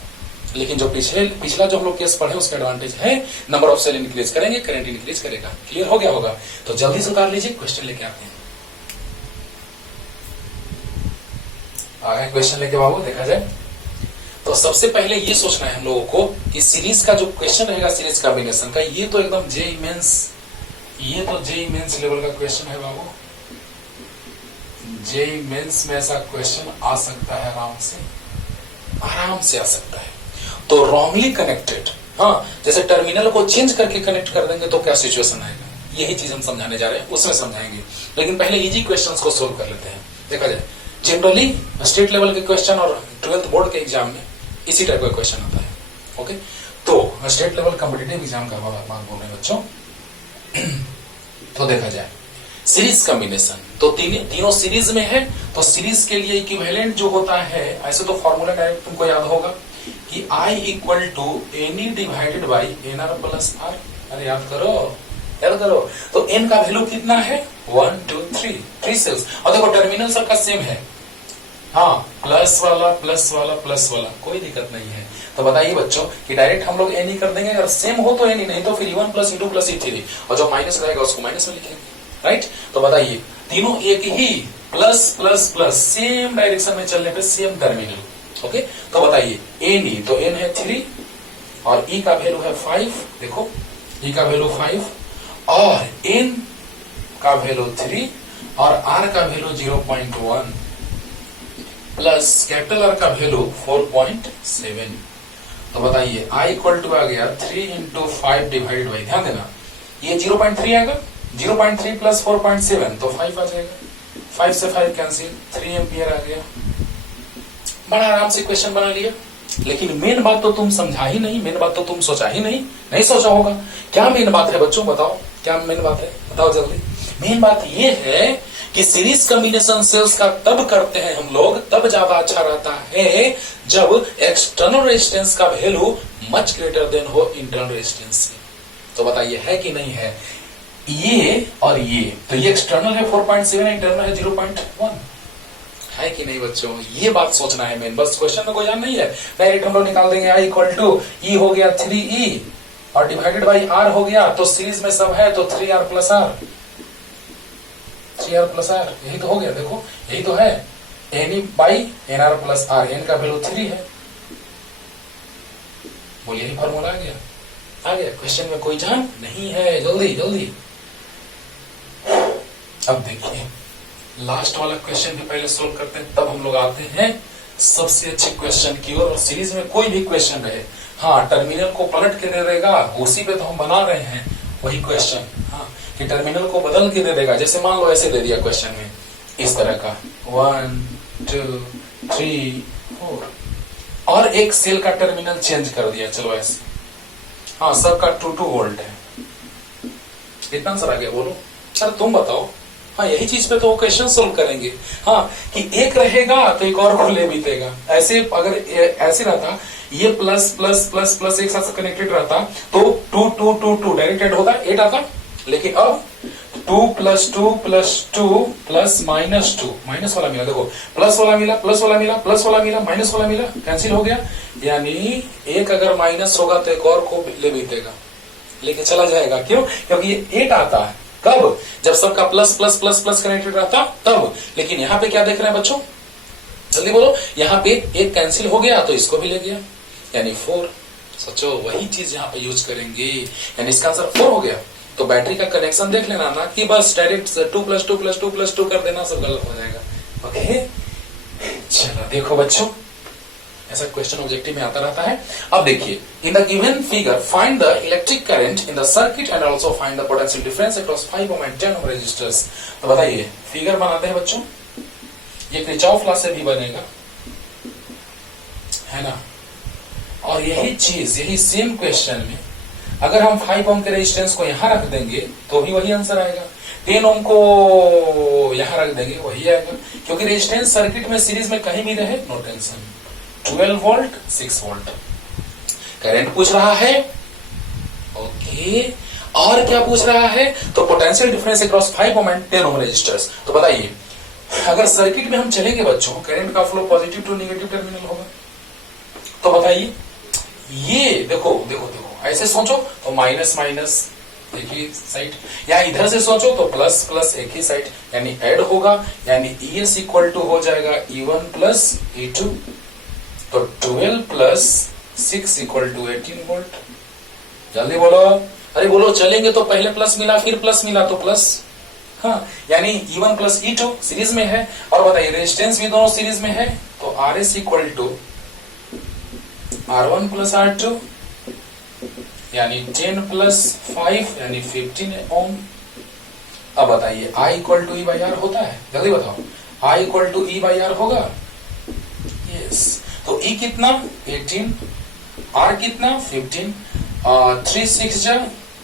लेकिन जो पिछला जो हम लोग केस पढ़े उसका एडवांटेज है, नंबर ऑफ सेल इंक्रीज करेंगे, करंट इंक्रीज करेगा। क्लियर हो गया होगा? तो जल्दी से उतार लीजिए, क्वेश्चन लेके आते हैं। आगे क्वेश्चन लेके बाबू, देखा जाए। तो सबसे पहले ये सोचना है हम लोगों को कि सीरीज का जो क्वेश्चन रहेगा, सीरीज कॉम्बिनेशन का, ये तो एकदम जेईई मेंस लेवल का क्वेश्चन है बाबू। जेईई मेंस में ऐसा क्वेश्चन आ सकता है, आराम से आ सकता है। तो रॉन्गली कनेक्टेड, हाँ, जैसे टर्मिनल को चेंज करके कनेक्ट कर देंगे तो क्या सिचुएशन आएगा, यही चीज हम समझाने जा रहे हैं, उसमें समझाएंगे। लेकिन पहले इजी क्वेश्चंस को सोल्व कर लेते हैं। देखा जाए, जनरली स्टेट लेवल के क्वेश्चन और 12th बोर्ड के एग्जाम में इसी टाइप का क्वेश्चन आता है। ओके, तो स्टेट लेवल कॉम्पिटिटिव एग्जाम का बात बोल रहे हैं बच्चों। तो देखा जाए, सीरीज कॉम्बिनेशन, तो तीनों सीरीज में है, तो सीरीज के लिए इक्विवेलेंट जो होता है, ऐसे तो फॉर्मूला डायरेक्ट तुमको याद होगा कि I equal to NE divided by NR plus R। अरे याद करो। तो N का वैल्यू कितना है, 1 2 3 सेल्स, और देखो टर्मिनल सबका सेम है, हाँ, प्लस वाला, कोई दिक्कत नहीं है। तो बताइए बच्चों कि डायरेक्ट हम लोग NE कर देंगे, अगर सेम हो तो NE, नहीं तो फिर E1 plus E2 plus E3, और जो माइनस रहेगा उसको माइनस में लिखेंगे, राइट। तो बताइए, तीनों एक ही प्लस सेम डायरेक्शन में चलने पे सेम टर्मिनल। ओके, तो बताइए NE, तो N है 3 और E का वैल्यू है 5, देखो E का वैल्यू 5 और N का वैल्यू 3 और R का वैल्यू 0.1 प्लस कैपिटल R का वैल्यू 4.7। तो बताइए I इक्वल टू आ गया 3 इंटू 5 डिवाइडेड बाई, ध्यान देना ये 0.3 आएगा, 0.3 प्लस 4.7 तो 5 आ जाएगा, 5 से 5 कैंसिल, 3 एम्पियर आ गया। बड़ा आराम से क्वेश्चन बना लिया। लेकिन मेन बात तो तुम समझा ही नहीं, मेन बात तो तुम सोचा ही नहीं सोचा होगा। क्या मेन बात है बच्चों, बताओ क्या मेन बात है, बताओ जल्दी। मेन बात ये है कि सीरीज कॉम्बिनेशन सेल्स का तब करते हैं हम लोग, तब ज्यादा अच्छा रहता है जब एक्सटर्नल रेजिस्टेंस का वैल्यू मच ग्रेटर देन हो इंटरनल रेजिस्टेंस से। तो बताइए है कि नहीं है, ये और ये, तो ये एक्सटर्नल है 4.7, इंटरनल है 0.1, है कि नहीं बच्चों, ये बात सोचना है मेन। बस क्वेश्चन में कोई जान नहीं है, डायरेक्ट हम लोग निकाल देंगे। I इक्वल टू E हो गया 3E और डिवाइडेड बाई R हो गया, तो सीरीज में सब है तो 3R plus R, 3R plus R, यही तो हो गया। देखो यही तो है, NE by NR plus R, N का वैल्यू 3 है। बोलिए यही फॉर्मूला आ गया। क्वेश्चन में कोई जान नहीं है, जल्दी। अब देखिए लास्ट वाला क्वेश्चन भी पहले सोल्व करते हैं, तब हम लोग आते हैं सबसे अच्छे क्वेश्चन की और सीरीज में कोई भी क्वेश्चन रहे, हाँ टर्मिनल को पलट के दे देगा, उसी पे तो हम बना रहे हैं वही क्वेश्चन, हाँ कि टर्मिनल को बदल के दे देगा। जैसे मान लो ऐसे दे दिया क्वेश्चन में इस तरह का 1 2 3 4 और एक सेल का टर्मिनल चेंज कर दिया, चलो ऐसे, हाँ सबका 2 वोल्ट है, कितना आंसर आ गया बोलो? सर तुम बताओ। हाँ यही चीज पे तो क्वेश्चन सोल्व करेंगे, हाँ कि एक रहेगा तो एक और को ले बीतेगा। ऐसे अगर ऐसे रहता, ये प्लस प्लस प्लस प्लस एक साथ कनेक्टेड रहता तो 2 2 2 2 डायरेक्ट ऐड होता 8 आता, लेकिन अब 2 + 2 + 2 प्लस -2 माइनस वाला मिला, देखो प्लस वाला मिला, प्लस वाला मिला, प्लस वाला मिला, माइनस वाला मिला, कैंसिल हो गया। यानी एक अगर माइनस होगा तो एक और को ले बीतेगा, लेके चला जाएगा। क्यों? क्योंकि ये 8 आता है कब? जब सबका plus plus plus plus connected रहता तब। लेकिन यहाँ पे क्या देख रहे हैं बच्चों, जल्दी बोलो। यहाँ पे एक कैंसिल हो गया तो इसको भी ले गया, यानी 4। सोचो वही चीज यहाँ पे यूज करेंगे, यानी इसका आंसर 4 हो गया। तो बैटरी का कनेक्शन देख लेना ना कि बस डायरेक्ट 2 + 2 + 2 + 2 कर देना, सब गलत हो जाएगा। ओके चलो देखो बच्चों, ऐसा क्वेश्चन ऑब्जेक्टिव में आता रहता है। अब देखिए, in the given figure find the electric current in the circuit and also find the potential difference across 5 ohm and 10 ohm resistors. तो बताइए, फिगर बनाते हैं बच्चों, ये किरचॉफ लॉ से भी बनेगा, है ना। और यही चीज, यही सेम क्वेश्चन में अगर हम 5 ओम के रेजिस्टेंस को यहां रख देंगे तो भी वही आंसर आएगा, 10 ओम को यहां रख देंगे वही आएगा, क्योंकि रेजिस्टेंस सर्किट में सीरीज में कहीं भी रहे no tension. 12 volt 6 volt current पूछ रहा है, ओके। और क्या पूछ रहा है? तो potential difference across 5 ohm and 10 ohm resistors. तो बताइए, अगर सर्किट में हम चलेंगे बच्चों, करंट का flow positive to negative terminal होगा। तो बताइए, ये देखो देखो देखो, ऐसे सोचो तो माइनस माइनस एक ही साइड, या इधर से सोचो तो प्लस प्लस एक ही साइड, यानी ऐड होगा, यानी ES इक्वल टू हो जाएगा E1 + E2। तो 12 + 6 इक्वल टू 18 वोल्ट। जल्दी बोलो, अरे बोलो, चलेंगे तो पहले प्लस मिला, फिर प्लस मिला तो प्लस, हाँ यानी E1 + E2 सीरीज में है। और बताइए रेजिस्टेंस भी दोनों सीरीज में है, तो RS equal to R1 + R2 यानी 10 + 5 यानी 15 ओम। अब बताइए I इक्वल टू E/R होता है? जल्दी बताओ, I इक्वल टू E/R होगा? यस। तो E कितना? 18, R कितना? 15, 3 6 जा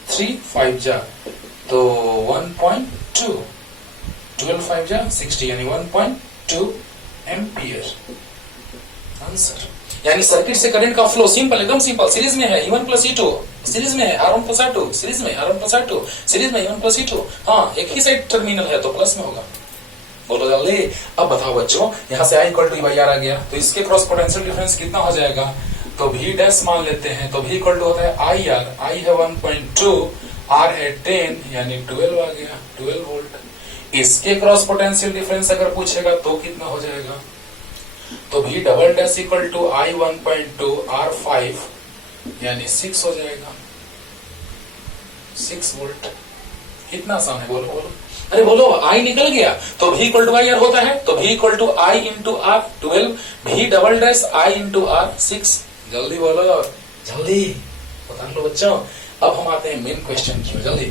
3 5 जा तो 1.2, 12 5 जा 60 यानी 1.2 एम्पियर आंसर। यानी सर्किट से करंट का फ्लो सिंपल, एकदम सिंपल, सीरीज में है E1 + E2 सीरीज में है, R1 + R2 सीरीज में, R1 + R2 सीरीज में, E1 + E2, हाँ एक ही साइड टर्मिनल है तो प्लस में होगा। बोलो जल्दी। अब बताओ बच्चों, यहाँ से I इक्वल टू E/R आ गया, तो इसके क्रॉस पोटेंशियल डिफरेंस कितना हो जाएगा? तो V डैश मान लेते हैं, तो V इक्वल टू होता है IR, I है 1.2, R है 10 यानी 12 आ गया, 12 वोल्ट। इसके क्रॉस पोटेंशियल डिफरेंस अगर पूछेगा तो कितना हो जाएगा? तो V double dash equal to I 1.2 R 5 यानी 6 हो जाएगा, 6 वोल्ट। इतना आसान है, बोलो बोलो, अरे बोलो, I निकल गया तो V इक्वल टू IR होता है, तो V equal to I into R 12, V double dash I into R 6। जल्दी बोलो, जल्दी बता लो बच्चों। अब हम आते हैं मेन क्वेश्चन की ओर, जल्दी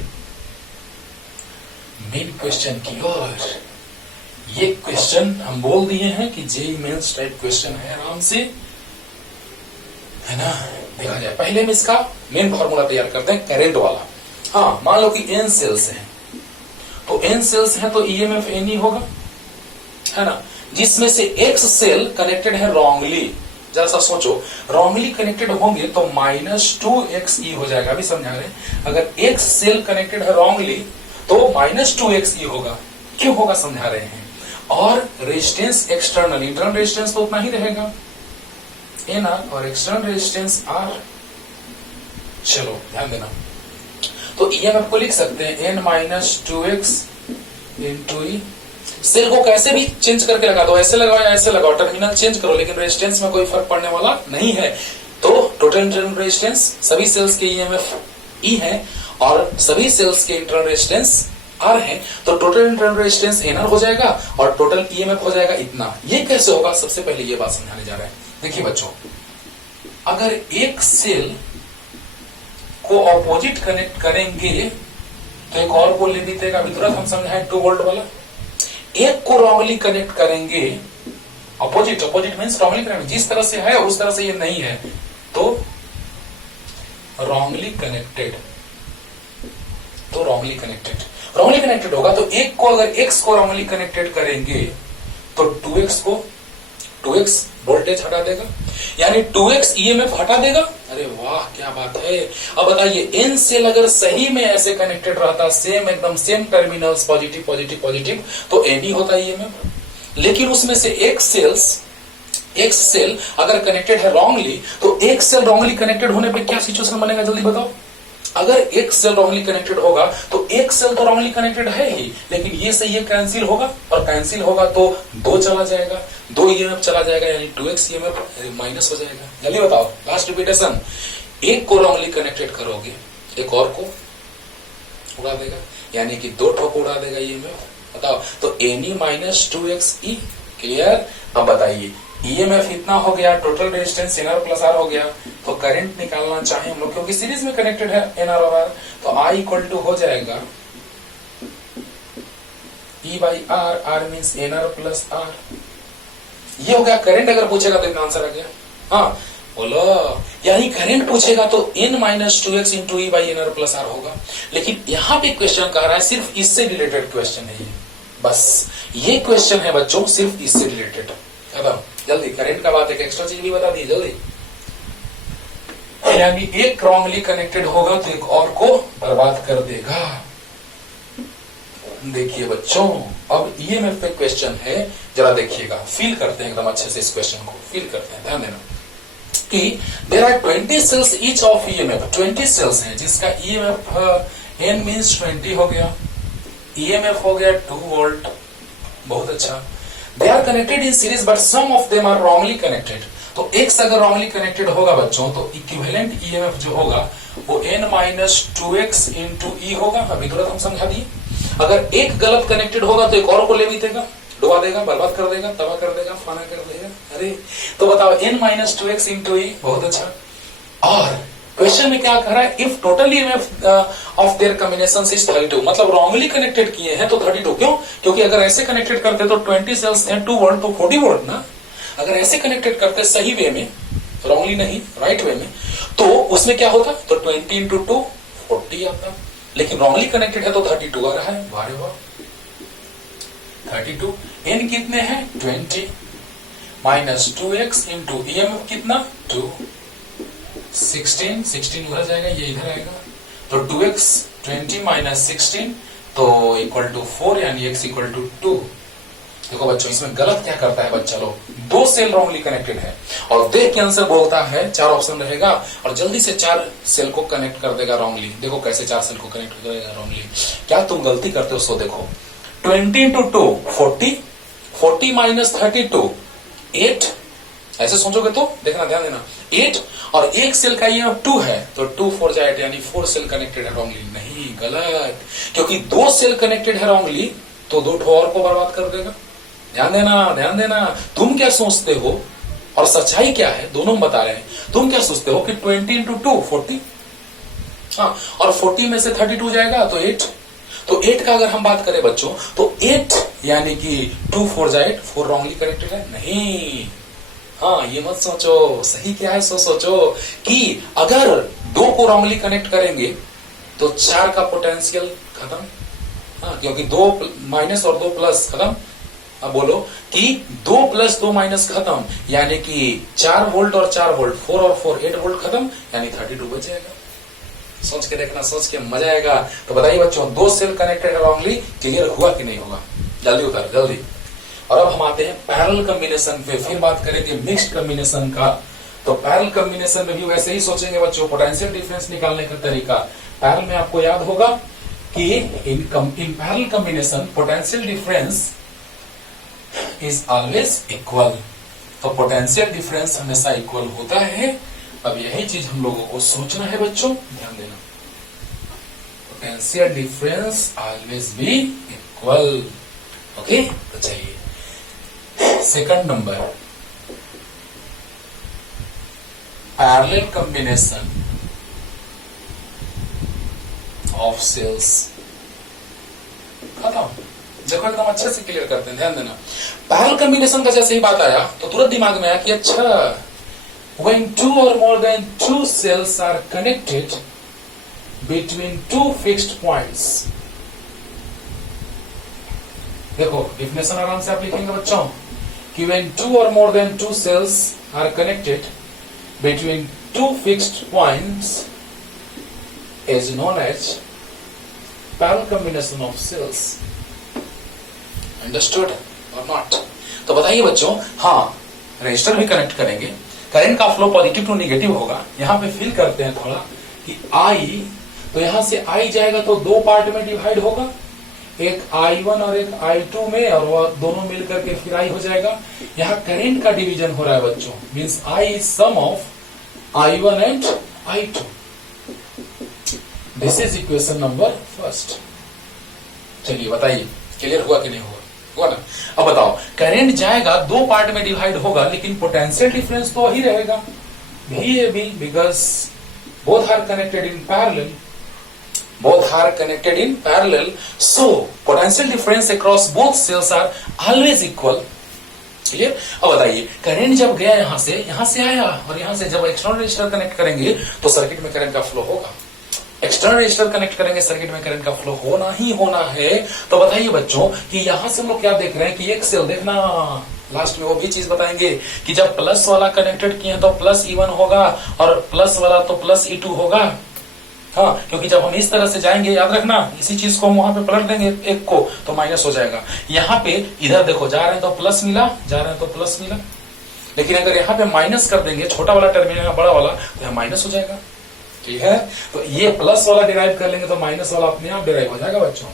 मेन क्वेश्चन की ओर। ये क्वेश्चन हम बोल दिए हैं कि जेईई मेंस टाइप क्वेश्चन है, आराम से, है ना, देखा जाए। पहले हम इसका मेन फॉर्मूला तैयार करते हैं करंट वाला। हाँ मान लो कि n सेल्स हैं, तो n सेल्स हैं तो EMF n ही होगा, है ना, जिसमें से x सेल कनेक्टेड है रॉन्गली। जरा सा सोचो, रॉन्गली कनेक्टेड होंगे तो -2xe हो जाएगा, अभी समझा रहे। अगर x सेल कनेक्टेड है रॉन्गली तो -2xe होगा, क्यों होगा समझा रहे हैं। और रेजिस्टेंस एक्सटर्नल, इंटरनल रेजिस्टेंस तो उतना ही रहेगा NR और एक्सटर्नल रेजिस्टेंस R। चलो ध्यान देना, तो EMF को लिख सकते हैं n-2x × E। सेल को कैसे भी चेंज करके लगा दो, ऐसे लगाओ या ऐसे लगाओ, टर्मिनल चेंज करो, लेकिन रेजिस्टेंस में कोई फर्क पड़ने वाला नहीं है। तो टोटल इंटरनल रेजिस्टेंस सभी सेल्स के EMF E है और सभी सेल्स के इंटरनल रेजिस्टेंस आर है तो टोटल इंटरनल रेजिस्टेंस एनआर हो जाएगा और टोटल ईएमएफ हो जाएगा इतना। ये कैसे होगा, सबसे पहले ये बात समझाने जा रहे हैं। देखिए बच्चों, अगर एक सेल को ऑपोजिट कनेक्ट करेंगे तो एक और को ले दीजिएगा। अभी तुरंत हम समझाएं 2 वोल्ट वाला। एक को रॉन्गली कनेक्ट करेंगे, ऑपोजिट मीन्स रॉन्गली कनेक्ट, जिस तरह से है उस तरह से ये नहीं है तो रॉन्गली कनेक्टेड, रॉन्गली कनेक्टेड होगा। तो एक को अगर x को रॉन्गली कनेक्टेड करेंगे तो 2x वोल्टेज हटा देगा, यानी 2x ईएमएफ हटा देगा। अरे वाह क्या बात है। अब बताइए, n सेल अगर सही में ऐसे कनेक्टेड रहता, सेम एकदम सेम टर्मिनल्स, पॉजिटिव, तो n ही होता ईएमएफ। लेकिन उसमें से एक सेल अगर कनेक्टेड है रॉन्गली, तो एक सेल रॉन्गली कनेक्टेड होने पे क्या सिचुएशन बनेगा, जल्दी बताओ। अगर एक सेल रॉन्गली कनेक्टेड होगा तो एक सेल तो रॉन्गली कनेक्टेड है ही, लेकिन ये से ये कैंसिल होगा, और कैंसिल होगा तो 2 चला जाएगा, 2 ईएमएफ चला जाएगा, यानी 2x ईएमएफ माइनस हो जाएगा। जल्दी बताओ, लास्ट रिपीटेशन। एक को रॉन्गली कनेक्टेड करोगे, एक और को उड़ा देगा, यानी कि 2 ठोक उड़ा देगा ईएमएफ। बताओ, तो Ne माइनस 2xe। क्लियर। अब बताइए, ईएमएफ इतना हो गया, total resistance NR plus R हो गया, तो करंट निकालना चाहे हम लोग, क्योंकि सीरीज में कनेक्टेड है एनआर और आर, तो आई इक्वल टू हो जाएगा E by R, R means N R plus R. ये हो गया करंट। अगर पूछेगा तो इतना आंसर आ गया। हाँ बोलो, यानी करंट पूछेगा तो n minus 2x into E by NR plus R होगा। लेकिन यहाँ पे क्वेश्चन कह रहा है, सिर्फ इससे रिलेटेड क्वेश्चन है ये, बस ये क्वेश्चन है बच्चों, सिर्फ इससे रिलेटेड। खत्म। जल्दी, करंट का बात, एक एक्स्ट्रा चीज भी बता दी जल्दी। यानी एक रॉन्गली कनेक्टेड होगा तो एक और को बर्बाद कर देगा। देखिए बच्चों, अब ईएमएफ पे क्वेश्चन है, जरा देखिएगा, फील करते हैं एकदम अच्छे से इस क्वेश्चन को, फील करते हैं, ध्यान देना कि there are 20 cells each of EMF. 20 cells हैं जिसका ईएमएफ n मींस 20 हो गया, ईएमएफ हो गया 2 वोल्ट। बहुत अच्छा। They are connected in series but some of them are wrongly connected। तो x अगर wrongly connected होगा बच्चों तो इक्विवेलेंट ईएमएफ जो होगा वो n माइनस 2x इंटू ई होगा। अभी तुरंत हम समझा दिए। अगर एक गलत कनेक्टेड होगा तो एक और को ले भी देगा, डुबा देगा, बर्बाद कर देगा, तबाह कर देगा, फाना कर देगा। अरे तो बताओ, n माइनस 2x इंटू ई। बहुत अच्छा। और क्वेश्चन में क्या कह रहा है, if total EMF of their combination is 32, मतलब रॉन्गली कनेक्टेड किए हैं तो 32। क्यों? क्योंकि अगर ऐसे कनेक्टेड करते तो 20 सेल्स हैं 2 वोल्ट तो 40 वोल्ट ना। अगर ऐसे कनेक्टेड करते सही वे में, रॉन्गली नहीं राइट वे में, तो उसमें क्या होता, तो 20 इंटू 2 40 आता। लेकिन रॉन्गली कनेक्टेड है तो 32 आ रहा है। वाह रे वाह, 32। n कितने हैं 20 माइनस 2x इंटू ईएमएफ कितना 2, 16 उधर जाएगा, ये इधर आएगा, तो 2x 20 माइनस 16 तो इक्वल टू 4, यानी x इक्वल टू 2। देखो बच्चों, इसमें गलत क्या करता है बच्चा लोग, 2 सेल रॉन्गली कनेक्टेड है और देख के आंसर बोलता है 4 ऑप्शन रहेगा और जल्दी से 4 सेल को कनेक्ट कर देगा रॉन्गली। देखो कैसे 4 सेल को कनेक्ट करेगा रॉन्गली। क्या तुम गलती करते हो, सो देखो 20 इंटू 2 40, 40 माइनस 32 8। ऐसे सोचोगे तो देखना, ध्यान देना, 8 और एक सेल का ये 2 है तो 2 4 जाए, यानी 4 सेल कनेक्टेड है रॉन्गली। नहीं, गलत, क्योंकि 2 सेल कनेक्टेड है रॉन्गली तो 2 और को बर्बाद कर देगा। ध्यान देना। तुम क्या सोचते हो और सच्चाई क्या है, दोनों बता रहे हैं। तुम क्या सोचते हो कि 20 इंटू 2 40, हाँ, और 40 में से 32 जाएगा तो 8। तो 8 का अगर हम बात करें बच्चों तो 8 यानी कि 2 4 जाए, 4 रॉन्गली कनेक्टेड है। नहीं, हाँ, ये मत सोचो, सही क्या है सोचो कि अगर 2 को रॉन्गली कनेक्ट करेंगे तो 4 का पोटेंशियल खत्म। हाँ, क्योंकि 2 माइनस और 2 प्लस खत्म। अब बोलो कि 2 प्लस 2 माइनस खत्म, यानी कि 4 वोल्ट और 4 वोल्ट, 4 और 4 8 वोल्ट खत्म, यानी 32 बच जाएगा। सोच के देखना, सोच के मजा आएगा। तो बताइए बच्चों, 2 सेल कनेक्टेड है रॉन्गली, क्लियर हुआ कि नहीं होगा? जल्दी उतर, जल्दी। और अब हम आते हैं पैरेलल कॉम्बिनेशन पे, फिर बात करेंगे मिक्स्ड कॉम्बिनेशन का। तो पैरेलल कॉम्बिनेशन में भी वैसे ही सोचेंगे बच्चों, पोटेंशियल डिफरेंस निकालने का तरीका। पैरेलल में आपको याद होगा कि in parallel combination potential difference is always equal. तो पोटेंशियल डिफरेंस हमेशा इक्वल होता है। अब यही चीज हम लोगों को सोचना है बच्चों, ध्यान देना। Potential difference always be equal. Okay, तो चलिए second number, parallel combination of cells. खत्म। देखो एकदम अच्छे से क्लियर करते हैं, ध्यान देना। पैरेलल कॉम्बिनेशन का जैसे ही बात आया तो तुरंत दिमाग में आया कि अच्छा, when two or more than two cells are connected between two fixed points। देखो डिफिनेशन आराम से आप लिखेंगे बच्चों कि when two or more than two cells are connected between two fixed points is known as parallel combination of cells। Understood or not? तो बताइए बच्चों, हाँ रजिस्टर भी कनेक्ट करेंगे, करंट का फ्लो पॉजिटिव टू नेगेटिव होगा। यहां पे फिल करते हैं थोड़ा कि आई, तो यहां से आई जाएगा तो दो पार्ट में डिवाइड होगा, एक I1 और एक I2 में, और वह दोनों मिलकर के फिर I हो जाएगा। यहाँ करंट का डिवीजन हो रहा है बच्चों, means I is sum of I1 and I2। This is equation number first. चलिए बताइए क्लियर हुआ कि नहीं हुआ? हुआ ना? अब बताओ, करंट जाएगा दो पार्ट में डिवाइड होगा, लेकिन पोटेंशियल डिफरेंस तो वही रहेगा VAB, because both are connected in parallel. Both are connected in parallel, so potential difference across both cells are always equal। Clear? अब बताइए, करंट जब गया यहां से आया, और यहां से जब एक्सटर्नल रजिस्टर कनेक्ट करेंगे तो सर्किट में करंट का फ्लो होगा। एक्सटर्नल रजिस्टर कनेक्ट करेंगे, सर्किट में करंट का फ्लो होना ही होना है। तो बताइए बच्चों कि यहां से हम लोग क्या देख रहे हैं कि एक सेल, देखना लास्ट में वो भी चीज बताएंगे कि जब प्लस वाला कनेक्टेड किए तो प्लस E1 होगा, और प्लस वाला तो प्लस E2 होगा। हाँ, क्योंकि जब हम इस तरह से जाएंगे, याद रखना, इसी चीज को हम वहां पे पलट देंगे एक को तो माइनस हो जाएगा। यहाँ पे इधर देखो, जा रहे हैं तो प्लस मिला, जा रहे हैं तो प्लस मिला, लेकिन अगर यहाँ पे माइनस कर देंगे, छोटा वाला टर्मिनल बड़ा वाला, तो यहाँ माइनस हो जाएगा। ठीक है, तो ये प्लस वाला डिराइव कर लेंगे तो माइनस वाला अपने आप डिराइव हो जाएगा बच्चों,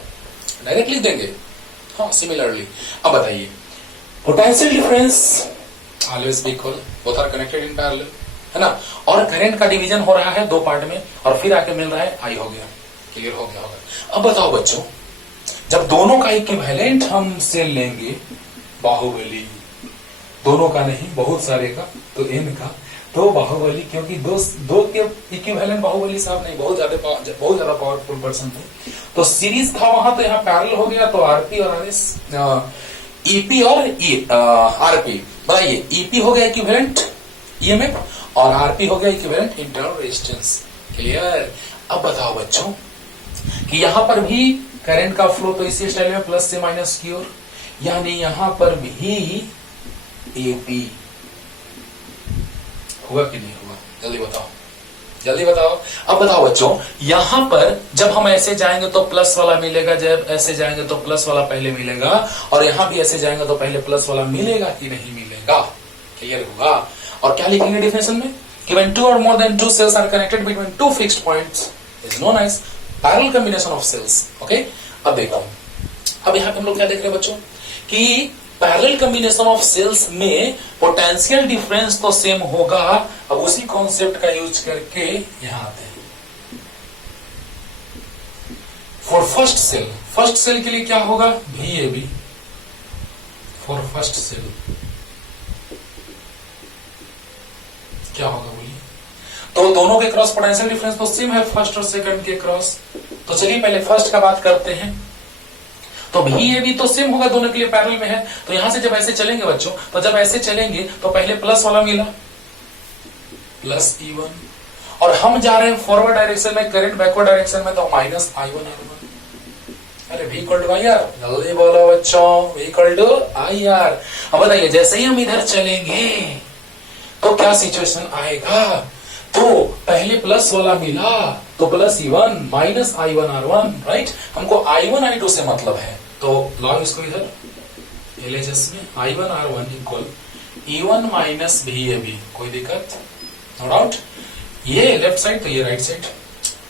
डायरेक्ट लिख देंगे। हाँ, सिमिलरली अब बताइए, potential difference always be equal, both are connected in parallel, है ना, और करंट का डिवीजन हो रहा है दो पार्ट में, और फिर आके मिल रहा है आई हो गया। क्लियर हो गया होगा? अब बताओ बच्चों, जब दोनों का इक्विवेलेंट हम सेल लेंगे, बाहुबली, दोनों का नहीं बहुत सारे का, तो n का, तो बाहुबली, क्योंकि दो के इक्विवेलेंट बाहुबली साहब नहीं, बहुत ज्यादा पावरफुल पर्सन थे, तो सीरीज था वहां, तो यहाँ पैरेलल हो गया, तो आरपी और आरएस, ईपी और आरपी। बताइए, ईपी हो गया इक्विवेलेंट ईएमएफ, और आरपी हो गया इक्विवेलेंट इंटरनल रेजिस्टेंस। क्लियर? अब बताओ बच्चों कि यहां पर भी करंट का फ्लो तो इसी स्टाइल में प्लस से माइनस की ओर, यानी यहां पर भी एपी हुआ कि नहीं हुआ? जल्दी बताओ, जल्दी बताओ। अब बताओ बच्चों, यहां पर जब हम ऐसे जाएंगे तो प्लस वाला मिलेगा, जब ऐसे जाएंगे तो प्लस वाला पहले मिलेगा, और यहां भी ऐसे जाएंगे तो पहले प्लस वाला मिलेगा कि नहीं मिलेगा? क्लियर होगा? और क्या लिखेंगे डिफिनेशन में कि when two or more than two cells are connected between two fixed points is known as parallel combination of cells। Okay, अब देखो, अब यहां पे हम लोग क्या देख रहे हैं बच्चों कि पैरेलल कॉम्बिनेशन ऑफ सेल्स में पोटेंशियल डिफरेंस तो सेम होगा। अब उसी कॉन्सेप्ट का यूज करके यहां आते हैं। फॉर फर्स्ट सेल के लिए क्या होगा? VAB फॉर फर्स्ट सेल क्या होगा बोलिए? तो दोनों के क्रॉस पोटेंशियल डिफरेंस तो सेम है, फर्स्ट और सेकंड के क्रॉस। तो चलिए पहले फर्स्ट का बात करते हैं। तो VAB तो सेम होगा, दोनों के लिए पैरेलल में है। तो यहां से जब ऐसे चलेंगे बच्चों, तो जब ऐसे चलेंगे तो पहले प्लस वाला मिला, प्लस E1, और हम जा रहे हैं फॉरवर्ड डायरेक्शन में, करंट बैकवर्ड डायरेक्शन में, तो माइनस I1 R1। अरे V इक्वल टू IR, जल्दी बोलो बच्चों, V इक्वल टू IR। अब बताइए, जैसे ही हम इधर चलेंगे तो क्या सिचुएशन आएगा? तो पहले प्लस वाला मिला तो plus E1 minus I1 R1, right? हमको I1 I2 से मतलब है, तो लॉग इसको इधर LHS में I1 R1 equal E1 minus VAB। कोई दिक्कत? No doubt. ये लेफ्ट साइड तो ये राइट साइड।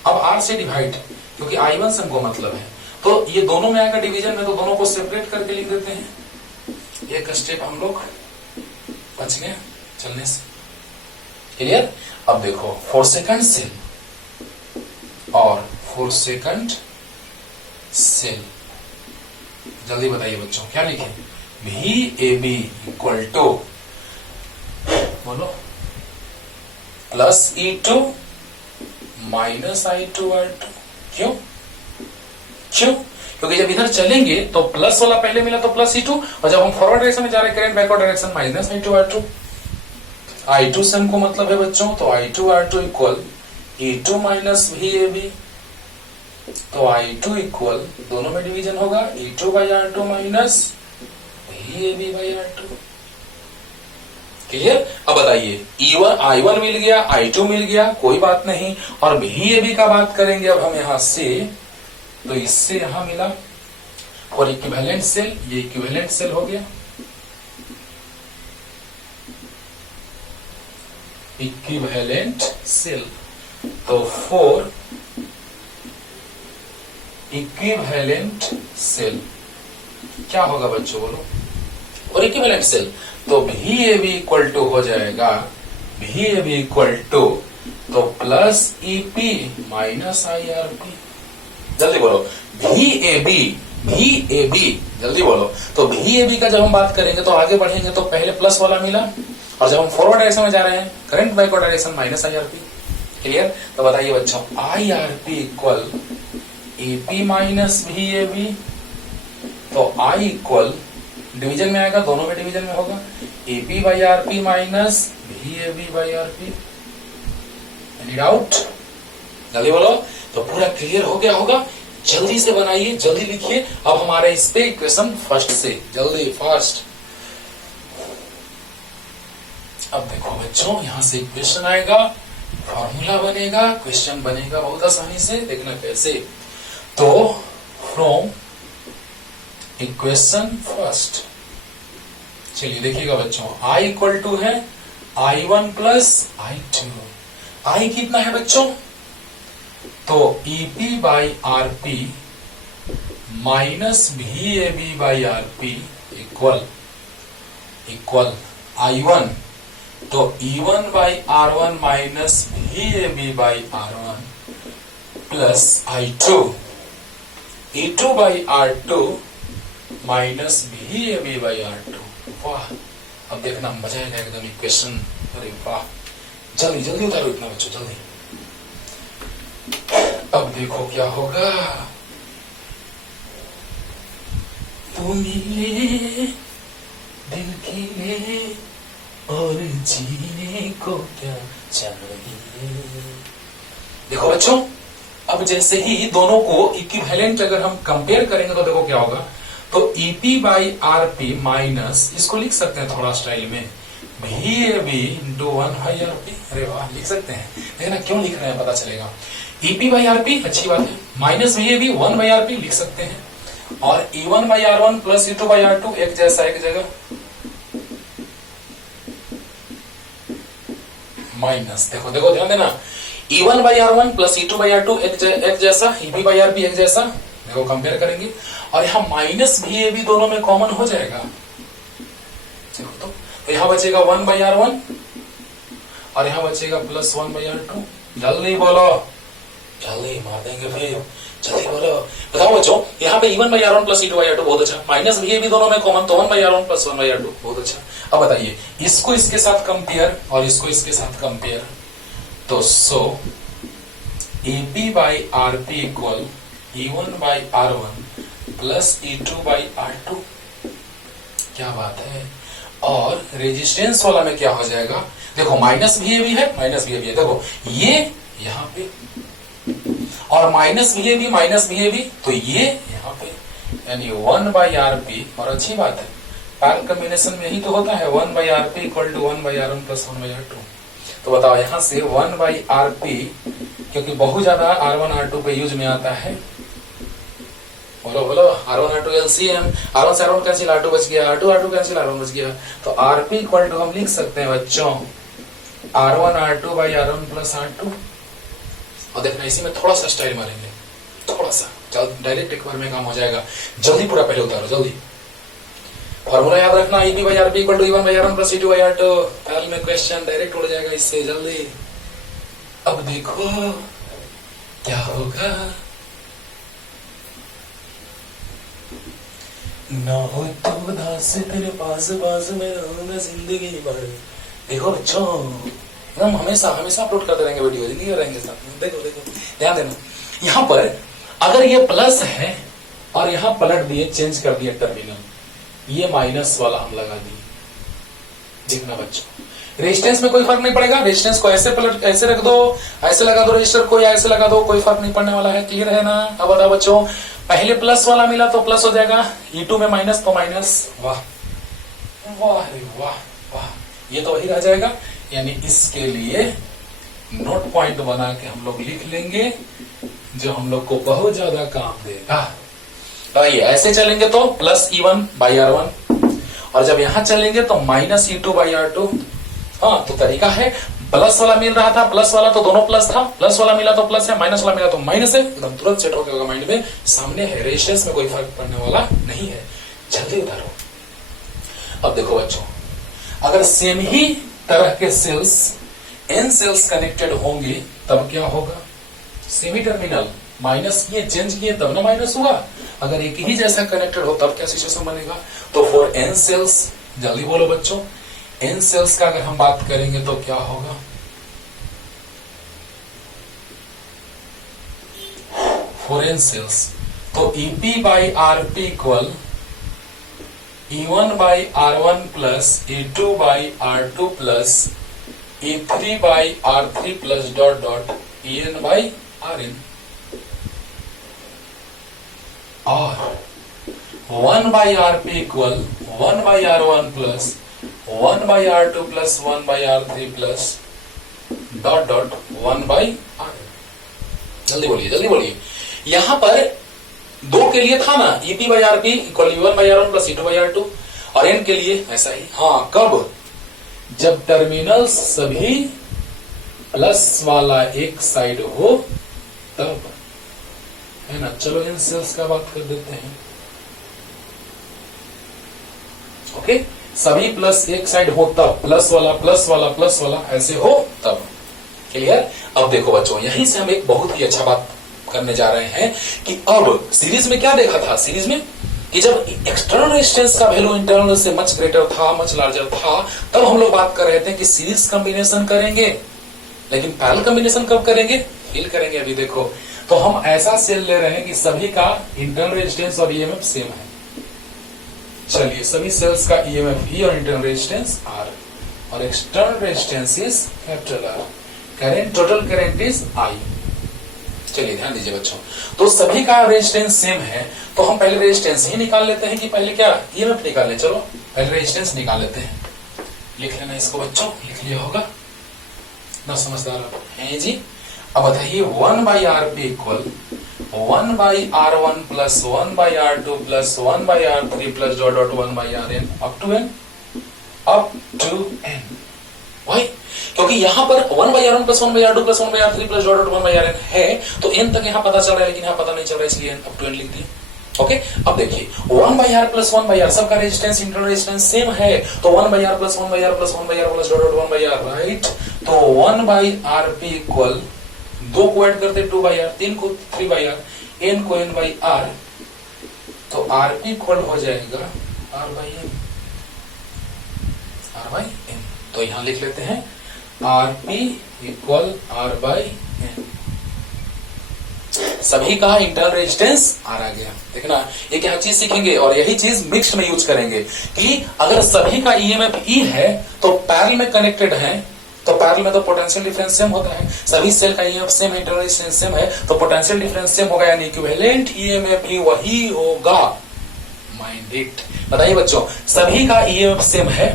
अब R से डिवाइड, क्योंकि I1 से हमको मतलब है, तो ये दोनों में आएगा डिवीजन में, तो दोनों को सेपरेट करके लिख देते हैं। एक स्टेप हम लोग बच गए चलने से। क्लियर? अब देखो, 4 सेकंड सेल और 4 सेकंड सेल। जल्दी बताइए बच्चों क्या लिखे? VAB इक्वल टू बोलो प्लस E2 माइनस I2R2। क्यों? क्योंकि जब इधर चलेंगे तो प्लस वाला पहले मिला तो प्लस E2, और जब हम फॉरवर्ड डायरेक्शन में जा रहे हैं current backward direction minus I2R2। I2 से हमको मतलब है बच्चों, तो I2R2 equal E2 minus VAB। तो I2 इक्वल दोनों में डिवीजन होगा E2/R2 माइनस VAB/R2। क्लियर? अब बताइए I1 मिल गया, I2 मिल गया, कोई बात नहीं, और VAB का बात करेंगे अब हम यहां से, तो इससे यहां मिला और इक्विवेलेंट सेल, ये इक्विवेलेंट सेल हो गया। इक्विवेलेंट सेल, तो 4 इक्विवेलेंट सेल क्या होगा बच्चों बोलो? और इक्विवेलेंट सेल तो VAB इक्वल टू हो जाएगा, VAB इक्वल टू तो प्लस EP माइनस IRP। जल्दी बोलो VAB जल्दी बोलो। तो VAB का जब हम बात करेंगे तो आगे बढ़ेंगे तो पहले प्लस वाला मिला, और जब हम फॉरवर्ड डायरेक्शन में जा रहे हैं current backward direction minus IRP। Clear? तो बताइए बच्चों IRP equal EP minus VAB, तो I इक्वल डिवीजन में आएगा, दोनों में डिवीजन में होगा EP/RP minus VAB/RP। Any doubt? जल्दी बोलो। तो पूरा क्लियर हो गया होगा? जल्दी से बनाइए, जल्दी लिखिए। अब हमारे इस पे इक्वेशन फर्स्ट से जल्दी फास्ट। अब देखो बच्चों यहां से इक्वेशन आएगा, फॉर्मूला बनेगा, क्वेश्चन बनेगा बहुत आसानी से। देखना कैसे? तो फ्रॉम इक्वेशन फर्स्ट, चलिए देखिएगा बच्चों, I इक्वल टू है I1 प्लस I2। I कितना है बच्चों? तो EP/RP minus VAB/RP equal I1, तो E1/R1 minus VAB/R1 plus I2 E2/R2 minus VAB/R2। वाह, अब देखना मजा आएगा एकदम इक्वेशन। अरे वाह, जल्दी जल्दी उतारो इतना बच्चों जल्दी। अब देखो क्या होगा। तू मिले दिल खिले और जीने को क्या चाहिए। देखो बच्चों, अब जैसे ही दोनों को इक्विवेलेंट अगर हम कंपेयर करेंगे तो देखो क्या होगा। तो EP/RP माइनस, इसको लिख सकते हैं थोड़ा स्टाइल में, VAB इंटू 1/RP। अरे वाह, लिख सकते हैं, देखना क्यों लिख रहे हैं पता चलेगा। EP/RP अच्छी बात है, माइनस VAB 1/RP लिख सकते हैं, और E1/R1 प्लस E2/R2 एक जैसा एक जगह, माइनस देखो देखो ध्यान देना, E1/R1 प्लस E2/R2 एक जैसा, EP/RP एक जैसा, देखो कंपेयर करेंगे, और यहाँ माइनस VAB दोनों में कॉमन हो जाएगा। देखो तो यहाँ बचेगा 1/R1 और यहाँ बचेगा प्लस 1/R2। जल्दी बोलो, जल्दी मार देंगे फिर, जल्दी बोलो। बताओ बच्चों, यहाँ पे E1/R1 प्लस E2/R2 बहुत अच्छा, माइनस VAB दोनों में कॉमन, तो 1/R1 प्लस 1/R2 बहुत अच्छा। अब बताइए इसको इसके साथ कंपेयर और इसको इसके साथ कंपेयर, तो सो EP/RP equal E1/R1 plus E2/R2। क्या बात है। और रेजिस्टेंस वाला में क्या हो जाएगा, देखो माइनस VAB है, माइनस VAB है, देखो ये यहाँ पे, और माइनस VAB तो ये यहाँ पे, यानी 1/RP। और अच्छी बात है, पैरेलल कॉम्बिनेशन में यही तो होता है, 1/RP equal to 1/R1 plus 1/R2। तो बताओ यहाँ से 1/RP, क्योंकि बहुत ज्यादा R1 R2 पे यूज में आता है, बोलो बोलो, R1 R2 LCM, R1 से R1 कैंसिल, R2 बच गया, R2 R2 कैंसिल, R1 बच गया। तो RP इक्वल टू हम लिख सकते हैं बच्चों R1 R2 by R1 plus R2। और देखना इसी में थोड़ा सा स्टाइल मारेंगे, थोड़ा सा, डायरेक्ट एक बार में काम हो जाएगा। जल्दी पूरा पहले उतारो जल्दी। फॉर्मूला याद रखना, EP/RP equal to E1/R1 plus E2/R2। Parallel में क्वेश्चन डायरेक्ट उड़ जाएगा इससे, जल्दी। अब देखो क्या होगा। ना हो तो उदास तेरे पास पास में रहूंगा जिंदगी भर। देखो बच्चों, हम हमेशा हमेशा अपलोड करते रहेंगे वीडियो, जिंदगी रहेंगे साथ। देखो देखो ध्यान देना, यहाँ पर अगर ये प्लस है और यहाँ पलट दिए, चेंज कर दिए टर्मिनल, ये माइनस वाला हम लगा दिए। देखना बच्चों, रेजिस्टेंस में कोई फर्क नहीं पड़ेगा। रेजिस्टेंस को ऐसे पलट, ऐसे रख दो, ऐसे लगा दो रजिस्टर को, या ऐसे लगा दो, कोई फर्क नहीं पड़ने वाला है। क्लियर है ना? अब बताओ बच्चों, पहले प्लस वाला मिला तो प्लस हो जाएगा, E2 में माइनस तो माइनस। वाह वाह वाह वाह, ये तो वही रह जाएगा। यानी इसके लिए नोट पॉइंट बना के हम लोग लिख लेंगे, जो हम लोग को बहुत ज्यादा काम देगा। तो ये ऐसे चलेंगे तो प्लस E1 बाई R1, और जब यहां चलेंगे तो माइनस E2 बाई R2। हाँ, तो तरीका है, प्लस वाला मिल रहा था, प्लस वाला तो दोनों प्लस था, प्लस वाला मिला तो प्लस है, माइनस वाला मिला तो माइनस है। एकदम तुरंत सेट हो गया माइंड में, सामने है, रेशियस में कोई फर्क पड़ने वाला नहीं है। जल्दी उतारो। अब देखो बच्चों, अगर सेम ही तरह के सेल्स n सेल्स कनेक्टेड होंगे तब क्या होगा? सेमी टर्मिनल माइनस किए, चेंज किए तब ना माइनस हुआ। अगर एक ही जैसा कनेक्टेड हो तब क्या सिचुएशन बनेगा? तो फॉर n सेल्स, जल्दी बोलो बच्चों, n सेल्स का अगर हम बात करेंगे तो क्या होगा? फॉर n सेल्स तो EP by RP equal E1 बाई R1 plus E2 by R2 plus E3 by R3 plus dot dot EN by RN, और 1 by RP equal 1 by R1 plus 1 by R2 plus 1 by R3 plus dot dot 1 by RN। जल्दी बोलिए, जल्दी बोलिए। यहां पर दो के लिए था ना, EP by RP equal E1 बाई R1 plus E2 by R2, और n के लिए ऐसा ही। हाँ, कब? जब टर्मिनल सभी प्लस वाला एक साइड हो तब, है ना। चलो इन सेल्स का बात कर देते हैं। ओके, सभी प्लस एक साइड हो तब, प्लस वाला प्लस वाला प्लस वाला ऐसे हो तब। क्लियर? अब देखो बच्चों, यहीं से हम एक बहुत ही अच्छा बात करने जा रहे हैं कि अब सीरीज में क्या देखा था? सीरीज में कि जब एक्सटर्नल रेजिस्टेंस का वैल्यू इंटरनल से मच ग्रेटर था, मच लार्जर था, तब हम लोग बात कर रहे थे कि सीरीज कॉम्बिनेशन करेंगे। लेकिन पैरेलल कॉम्बिनेशन कब करेंगे? फील करेंगे। अभी देखो, तो हम ऐसा सेल ले रहे हैं कि सभी का इंटरनल रेजिस्टेंस और ईएमएफ सेम है। चलिए, सभी सेल्स का ईएमएफ E और इंटरनल रेजिस्टेंस R, और external resistance is capital R, current, total current is I। चलिए ध्यान दीजिए बच्चों, तो सभी का रेजिस्टेंस सेम है, तो हम पहले रेजिस्टेंस ही निकाल लेते हैं कि पहले क्या ईएमएफ निकाल लें? चलो पहले रेजिस्टेंस निकाल लेते हैं। लिख लेना इसको बच्चों, लिख लिया होगा ना, समझदार है जी। अब बताइए 1 by RP equal 1 by R1 plus 1 by R2 plus 1 by R3 plus dot dot 1 by RN up to n, up to n। भाई क्योंकि यहां पर 1 by R1 plus 1 by R2 plus 1 by R3 plus dot dot 1 by RN है, तो n तक यहां पता चल रहा है, लेकिन यहां पता नहीं चल रहा है, इसलिए अप टू n लिख दिए। ओके, अब देखिए 1 by R plus 1 by R, सबका रेजिस्टेंस इंटरनल रेजिस्टेंस सेम है, तो 1 by R plus 1 by R plus 1 by R plus dot dot 1 by R, right. तो 1 बाई RP इक्वल, दो को ऐड करते 2 बाई R, 3 को 3 बाई R, n को n by R, तो RP इक्वल हो जाएगा R by n, R by n। तो यहां लिख लेते हैं RP equal R by n। सभी का इंटरनल रेजिस्टेंस R आ गया। देखना, ये क्या चीज सीखेंगे, और यही चीज मिक्स्ड में यूज करेंगे कि अगर सभी का ईएमएफ E है तो पैरेलल में कनेक्टेड है, तो पैरेलल में तो पोटेंशियल डिफरेंस सेम होता है। सभी सेल का EMF same, internal resistance same है, तो पोटेंशियल डिफरेंस सेम होगा, यानी इक्विवेलेंट ईएमएफ भी वही होगा। Mind it. बताइए बच्चों, सभी का ईएमएफ सेम है,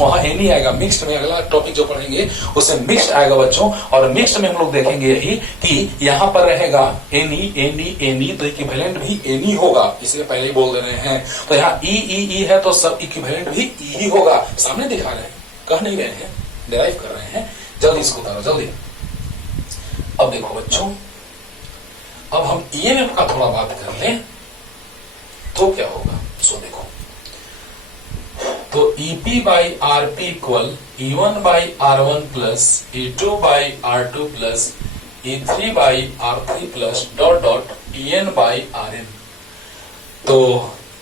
वहां एनी आएगा। मिक्स्ड में अगला टॉपिक जो पढ़ेंगे उसमें मिक्स्ड आएगा बच्चों, और मिक्स्ड में हम लोग देखेंगे यही कि यहां पर रहेगा एनी एनी एनी, तो इक्विवेलेंट भी एनी होगा, इसलिए पहले ही बोल दे रहे हैं। तो यहाँ ई है तो सब इक्विवेलेंट भी ई ही होगा। सामने दिखा रहे हैं, कह नहीं रहे हैं, डिराइव कर रहे हैं। जल्दी इसको उतारो, जल्दी। अब देखो बच्चों, अब हम ईएमएफ का थोड़ा बात कर लें तो क्या होगा, सो देखो। तो EP by RP equal E1 बाई R1 plus E2 by R2 plus E3 by R3 plus dot dot EN by RN। तो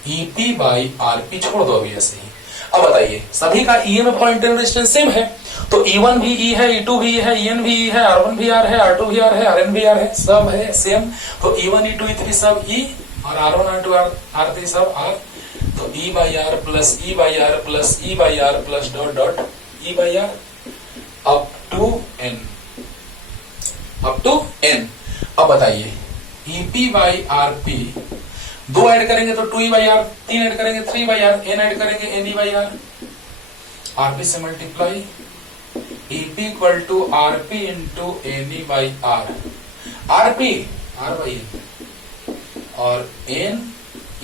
ईपी बाई आरपी छोड़ दो अभी ऐसे ही। अब बताइए सभी का ईएमएफ और इंटरनल रेजिस्टेंस सेम है, तो E1 भी E है, E2 भी E है, EN भी E है, R1 भी R है, R2 भी R है, RN भी R है, सब है सेम। तो E1 E2 E3 सब E और R1 R2 R3 सब R। तो E by R plus E by R plus E by R plus dot dot E by R up to N, up to N। अब बताइए EP by RP 2 add करेंगे तो 2E by are, 3 add करेंगे 3 by R, N add करेंगे NE by R, RP से multiply EP equal to RP into NE by R, RP R by और N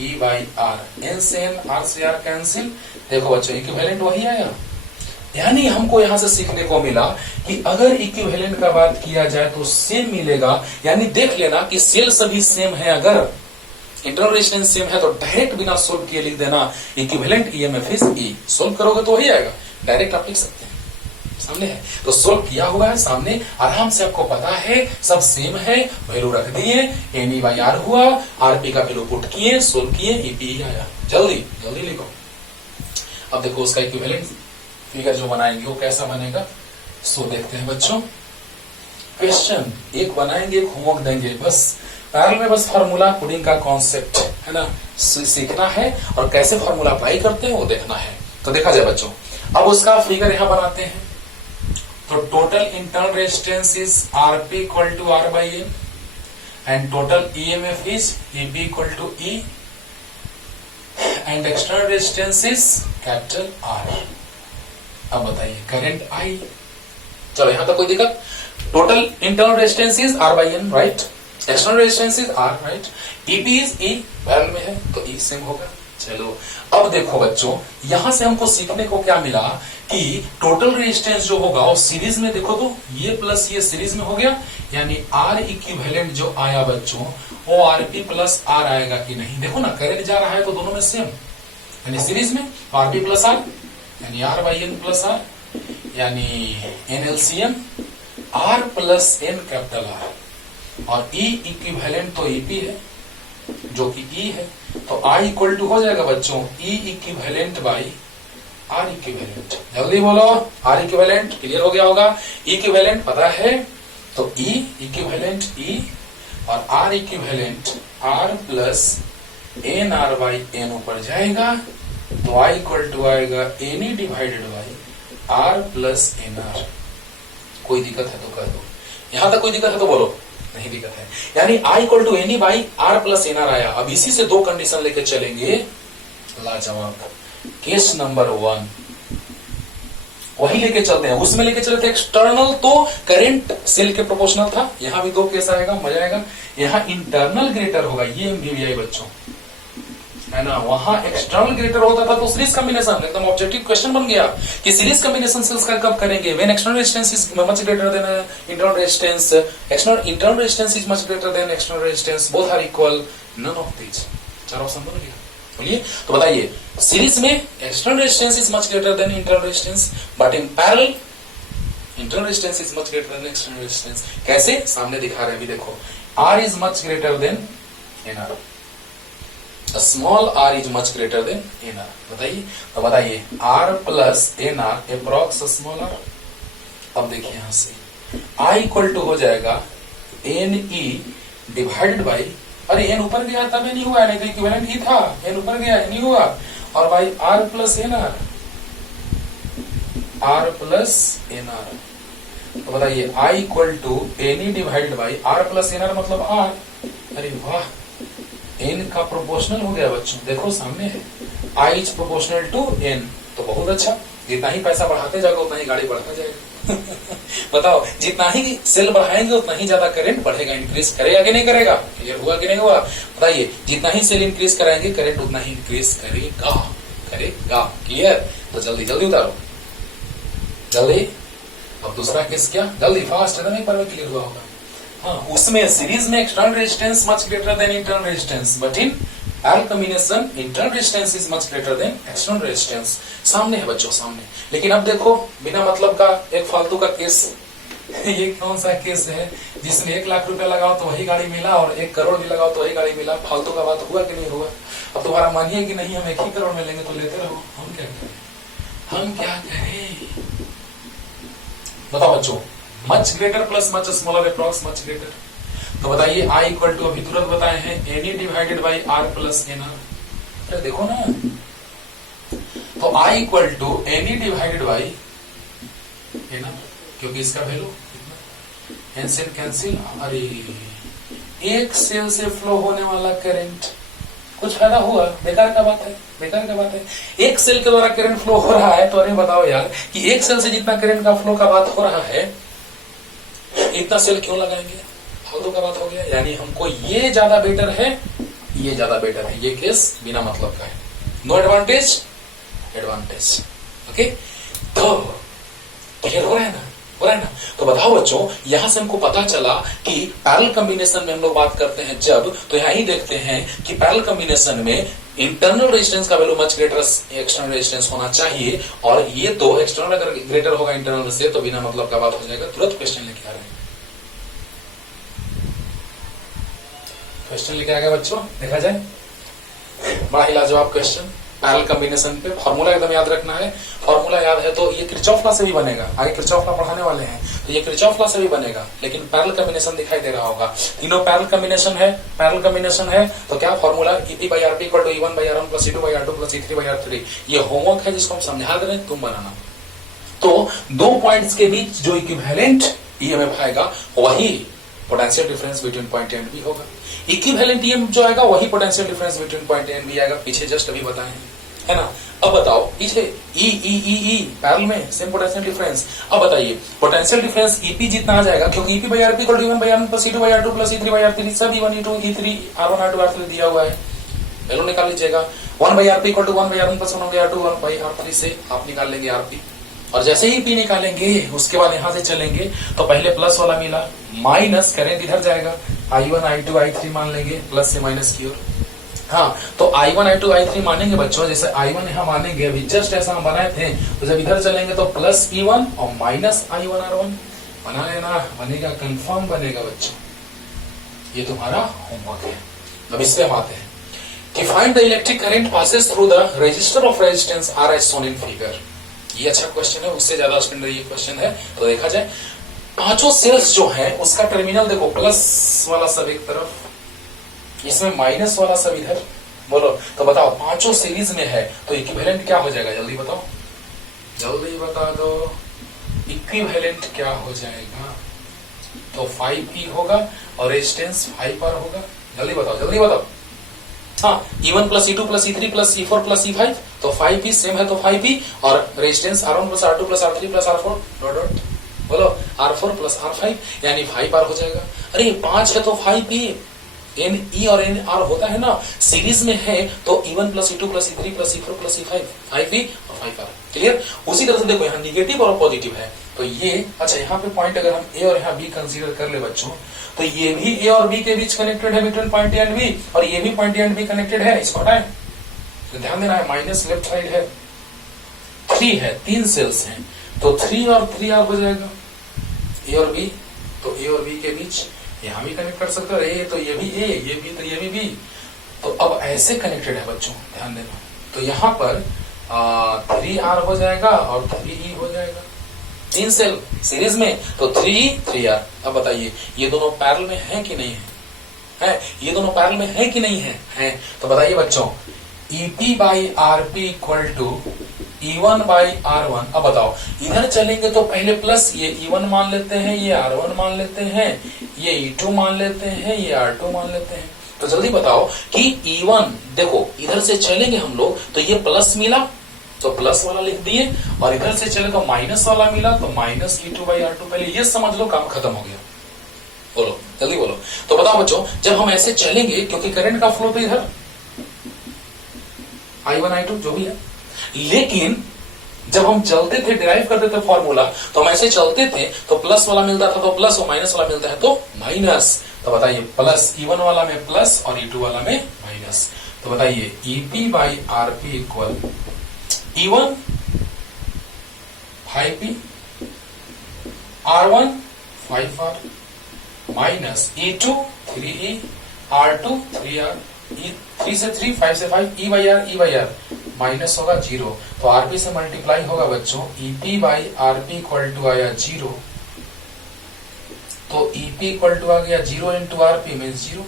E by R, N से N R से R cancel. देखो बच्चों equivalent वही आया, यानी हमको यहां से सीखने को मिला कि अगर इक्विवेलेंट का बात किया जाए तो सेम मिलेगा। यानी देख लेना कि सेल सभी सेम है, अगर इंटरनल रेजिस्टेंस सेम है तो डायरेक्ट बिना सोल्व किए लिख देना equivalent EMF is E. Solve करोगे तो वही आएगा, डायरेक्ट आप लिख सकते हैं, सामने है तो सोल्व किया हुआ है सामने, आराम से आपको पता है सब सेम है, वैल्यू रख दिए, एन ई बाई आर हुआ, आरपी का वैल्यू पुट किए, सोल्व किए, ईपी आया। जल्दी जल्दी लिखो। अब देखो उसका इक्विवेलेंट फिगर जो बनाएंगे वो कैसा बनेगा, सो देखते हैं बच्चों। क्वेश्चन एक बनाएंगे, एक होमवर्क देंगे, बस पैरेलल में बस फार्मूला पुडिंग का कॉन्सेप्ट है ना सीखना है और कैसे फार्मूला अप्लाई करते हैं वो देखना है। तो देखा जाए बच्चों, अब उसका फिगर यहां बनाते हैं। तो total internal resistance is RP equal to R by N and total EMF is EP equal to E and external resistance is capital R. अब बताइए करंट आई, चलो यहां तक कोई दिक्कत। Total internal resistance is R by N right, external resistance is R right, EP is E, parallel में है तो ई सेम होगा। चलो अब देखो बच्चों, यहां से हमको सीखने को क्या मिला कि टोटल रेजिस्टेंस जो होगा वो सीरीज में, देखो तो ये प्लस ये सीरीज में हो गया, यानी आर इक्विवेलेंट जो आया बच्चों वो आरपी प्लस आर आएगा कि नहीं। देखो ना करंट जा रहा है तो दोनों में सेम, यानी सीरीज में आरपी प्लस आर यानी R by N plus R, यानी N L C M R plus N capital R, और ई इक्विवेलेंट तो ईपी है जो कि ई है, तो आई इक्वल टू हो जाएगा बच्चों ई इक्विवेलेंट बाई आर इक्विवेलेंट। जल्दी बोलो, आर इक्विवेलेंट क्लियर हो गया होगा, इक्विवेलेंट पता है तो ई इक्विवेलेंट ई और R equivalent R plus N R by N ऊपर जाएगा, तो आई इक्वल टू आएगा N E divided by R plus N R. कोई दिक्कत है तो कह दो, यहां तक कोई दिक्कत है तो बोलो, नहीं दिक्कत है। यानी I equal to N E by R plus N R आया। अब इसी से दो कंडीशन लेके चलेंगे, लाजवाब। केस नंबर 1 वही लेके चलते हैं, उसमें लेके चलते एक्सटर्नल तो करंट सेल के प्रोपोर्शनल था, यहां भी दो केस आएगा, मजा आएगा। यहां इंटरनल ग्रेटर होगा, ये एमवीवीआई बच्चों है ना, वहां एक्सटर्नल ग्रेटर होता था तो सीरीज कॉम्बिनेशन एकदम ऑब्जेक्टिव क्वेश्चन बन गया कि सीरीज कॉम्बिनेशन सेल्स का कब करेंगे, when external resistance is much greater than internal resistance, internal resistance is much greater than external resistance, both are equal, none of these. चार ऑप्शन बन गया। बोलिए तो बताइए, सीरीज में external resistance is much greater than internal resistance, but in parallel internal resistance is much greater than external resistance. कैसे सामने दिखा रहे हैं अभी देखो, R is much greater than N R, small R is much greater than N R. बताइए तो बताइए R plus N R approx small R. अब देखिए यहां से आई इक्वल टू हो जाएगा एन ई डिवाइडेड बाई, अरे एन ऊपर गया तब नहीं हुआ, नहीं तो इक्विवेलेंट ही था, एन ऊपर गया नहीं हुआ, और by R plus N R, R plus N R. तो बताइए I equal to N E divided by R plus N R मतलब आर। अरे वाह, एन का प्रोपोर्शनल हो गया बच्चों, देखो सामने है, आई इज प्रोपोर्शनल टू एन, तो बहुत अच्छा। जितना ही पैसा बढ़ाते जाओगे उतना ही गाड़ी बढ़ता जाएगा। बताओ, जितना ही सेल बढ़ाएंगे उतना ही ज्यादा करंट बढ़ेगा, इंक्रीज करेगा कि नहीं करेगा, क्लियर हुआ कि नहीं हुआ? बताइए, जितना ही सेल इंक्रीज कराएंगे करंट उतना ही इंक्रीज करेगा, करेगा, क्लियर? तो जल्दी जल्दी उतारो, जल्दी। अब दूसरा केस क्या, जल्दी फास्ट है ना, एक बार में क्लियर हुआ होगा। हाँ, उसमें सीरीज में external resistance much greater than internal resistance, but in parallel combination internal resistance is much greater than external resistance. सामने है बच्चों, सामने। लेकिन अब देखो, बिना मतलब का एक फालतू का केस ये कौन सा केस है जिसमें 1 लाख रुपया लगाओ तो वही गाड़ी मिला और 1 करोड़ भी लगाओ तो वही गाड़ी मिला? फालतू का बात हुआ कि नहीं हुआ? अब तुम्हारा मानिए कि नहीं हम 1 ही करोड़ में लेंगे तो लेते रहो, हम क्या करें, हम क्या करें बताओ बच्चों। Much greater plus much smaller approx much greater, तो बताइए आई इक्वल टू अभी तुरंत बताए हैं N E divided by R plus N R. अरे देखो ना, तो I equal to N E divided by N R, क्योंकि इसका वैल्यू कितना, एन से कैंसिल। अरे एक सेल से फ्लो होने वाला करंट, कुछ फायदा हुआ, बेकार का बात है, बेकार का बात है। एक सेल के द्वारा करंट फ्लो हो रहा है, तो अरे बताओ यार कि एक सेल से जितना करंट का फ्लो का बात हो रहा है, इतना सेल क्यों लगाएंगे, फालतू का बात हो गया। यानी हमको ये ज्यादा बेटर है, ये ज्यादा बेटर है, ये केस बिना मतलब का है, नो एडवांटेज एडवांटेज। ओके, तो क्लियर हो रहा है ना, हो रहा है ना। तो बताओ बच्चों, यहां से हमको पता चला कि पैरेलल कॉम्बिनेशन में हम लोग बात करते हैं जब, तो यहां ही देखते हैं कि पैरेलल कॉम्बिनेशन में इंटरनल रेजिस्टेंस का value much greater external resistance होना चाहिए, और ये तो एक्सटर्नल अगर ग्रेटर होगा इंटरनल से तो बिना मतलब का बात हो जाएगा। तुरंत क्वेश्चन लेके आ रहे हैं, क्वेश्चन लेके आ गया बच्चों, देखा जाए, बड़ा ही लाजवाब क्वेश्चन। पैरेलल कॉम्बिनेशन पे फॉर्मूला एकदम याद रखना है, फॉर्मूला याद है तो ये किरचॉफ लॉ से भी बनेगा, आगे किरचॉफ लॉ पढ़ाने वाले हैं तो ये किरचॉफ लॉ से भी बनेगा, लेकिन पैरेलल कॉम्बिनेशन दिखाई दे रहा होगा। तीनों पैरेलल कॉम्बिनेशन है, पैरेलल कॉम्बिनेशन है तो क्या formula EP by RP equal to E1 by R1 plus E2 by R2 plus E3 by R3। ये होमवर्क है जिसको हम समझा दे रहे हैं, तुम बनाना। तो दो पॉइंट्स के बीच जो इक्विवेलेंट EMF आएगा वही potential difference between point A and B होगा। इक्विवेलेंट EMF जो आएगा वही potential difference between point A and B आएगा, पीछे जस्ट अभी बताए हैं, है ना। अब बताओ पीछे ई पैरेलल में सेम पोटेंशियल डिफरेंस। अब बताइए पोटेंशियल डिफरेंस EP जितना आ जाएगा, क्योंकि EP by RP equal to E1 by R1 plus E2 by R2 plus E3 by R3, सब E1 E2 E3 R1 R2 R3 दिया हुआ है, वैल्यू निकाल लीजिएगा। 1 by RP equal to 1 by R1 plus 1 by R2 1 by R3 से आप निकाल लेंगे RP, और जैसे ही P निकालेंगे उसके बाद यहां से चलेंगे तो पहले प्लस वाला मिला, माइनस करंट इधर जाएगा, I1 I2 I3 मान लेंगे प्लस से माइनस की ओर। हाँ, तो I1 I2 I3 मानेंगे बच्चों, जैसे I1 यहां मानेंगे, अभी जस्ट ऐसा हम बनाए थे, तो जब इधर चलेंगे तो प्लस E1 और माइनस I1 R1 बना लेना, बनेगा, कंफर्म बनेगा बच्चों। ये तुम्हारा होमवर्क है। अब इस पे हम आते हैं कि find the electric current passes through the resistor of resistance R as shown in figure. ये अच्छा क्वेश्चन है, उससे ज्यादा स्टैंडर्ड ये क्वेश्चन है। तो देखा जाए पांचों सेल्स जो है उसका टर्मिनल देखो, प्लस वाला सब एक तरफ, इसमें माइनस वाला सब इधर, बोलो तो बताओ पांचों सीरीज में है तो इक्विवेलेंट क्या हो जाएगा, जल्दी बताओ, जल्दी बता दो, इक्विवेलेंट क्या हो जाएगा। तो 5P होगा और रेजिस्टेंस 5R होगा, जल्दी बताओ, जल्दी बताओ। हाँ, E1 plus E2 plus E3 plus E4 plus E5, तो 5P सेम है तो 5P, और resistance R1 plus R2 plus R3 plus R4 dot dot, बोलो R4 प्लस R5 यानी 5R हो जाएगा। अरे 5 है तो 5P, NE और NR होता है ना, सीरीज में है तो E1 plus E2 plus E3 plus E4 plus E5, 5P और 5R, क्लियर। उसी तरह से देखो यहाँ निगेटिव और पॉजिटिव है, तो ये अच्छा यहाँ पे पॉइंट अगर हम A और यहाँ B कंसीडर कर ले बच्चों, तो ये भी A और B के बीच कनेक्टेड है between point A and B, और ये भी point A and B connected है, इसको हटाएं तो ध्यान देना है, माइनस लेफ्ट साइड है, 3 है, 3 सेल्स हैं, तो 3 और 3R हो जाएगा, A और B, तो A और B के बीच यहां भी कनेक्ट कर सकते हो, ये तो ये भी A, ये भी तो ये भी B, तो अब ऐसे कनेक्टेड है बच्चों, ध्यान देना। तो यहाँ पर 3R हो जाएगा और 3E हो जाएगा, 3 सेल सीरीज में तो 3E 3R। अब बताइए ये दोनों पैरेलल में है कि नहीं है, ये दोनों पैरेलल में है कि नहीं है, तो बताइए बच्चों EP by RP equal to E1 बाई R1। अब बताओ इधर चलेंगे तो पहले प्लस, ये E1 मान लेते हैं, ये R1 मान लेते हैं, ये E2 मान लेते हैं, ये R2 मान लेते हैं, तो जल्दी बताओ कि E1 देखो इधर से चलेंगे हम लोग तो ये प्लस मिला तो प्लस वाला लिख दिए, और इधर से चले तो माइनस वाला मिला तो माइनस E2 बाई R2, पहले ये समझ लो, काम खत्म हो गया। बोलो जल्दी बोलो। तो बताओ बच्चों जब हम ऐसे चलेंगे, क्योंकि करंट का फ्लो तो इधर I1 I2 जो भी है, लेकिन जब हम चलते थे डिराइव करते थे फॉर्मूला, तो हम ऐसे चलते थे तो प्लस वाला मिलता था तो प्लस, और माइनस वाला मिलता है तो माइनस। तो बताइए प्लस E1 वाला में प्लस और E2 वाला में माइनस, तो बताइए EP by RP equal E1 5P R1 5R minus E2 3E R2 3R 3 से 3, 5 से 5, ई बाई आर माइनस होगा 0, तो आरपी से मल्टीप्लाई होगा बच्चों, EP by RP equal to आया 0, तो ईपी इक्वल टू आ गया 0 इंटू आरपी मीन्स 0।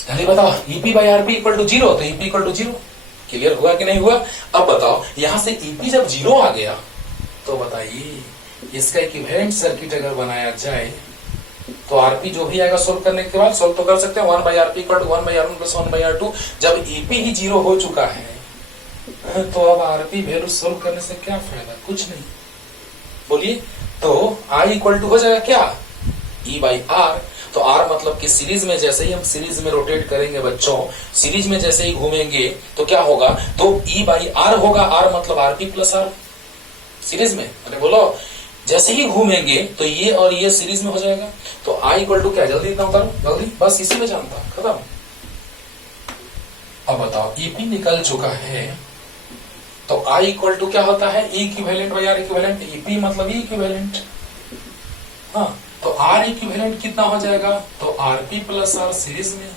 जल्दी बताओ, EP by RP equal to 0, तो ईपी इक्वल टू 0। क्लियर हुआ कि नहीं हुआ? अब बताओ, यहां से ईपी जब 0 आ गया तो बताइए इसका इक्विवेलेंट सर्किट अगर बनाया जाए तो आरपी जो भी आएगा सोल्व करने के बाद सोल्व तो कर सकते हैं, 1 by RP equal to 1 by R one plus 1 by R two. जब ईपी ही 0 हो चुका है तो अब आरपी वैल्यू सोल्व करने से क्या फायदा? कुछ नहीं। बोलिए, तो आई इक्वल टू हो जाएगा क्या? ई बाई आर। तो आर मतलब कि सीरीज में जैसे ही हम सीरीज में रोटेट करेंगे बच्चों, सीरीज में जैसे ही घूमेंगे तो क्या होगा? तो ई बाई आर होगा, आर मतलब आरपी प्लस आर सीरीज में। अरे बोलो, जैसे ही घूमेंगे तो ये और ये सीरीज में हो जाएगा। तो आई इक्वल टू क्या? जल्दी इतना उतारो, जल्दी, बस इसी में जानता, खत्म। अब बताओ, ईपी निकल चुका है तो आई इक्वल टू क्या होता है? E equivalent by R equivalent. E P मतलब ई इक्विवेलेंट। हाँ, तो आर इक्विवेलेंट कितना हो जाएगा? तो आरपी प्लस आर सीरीज में।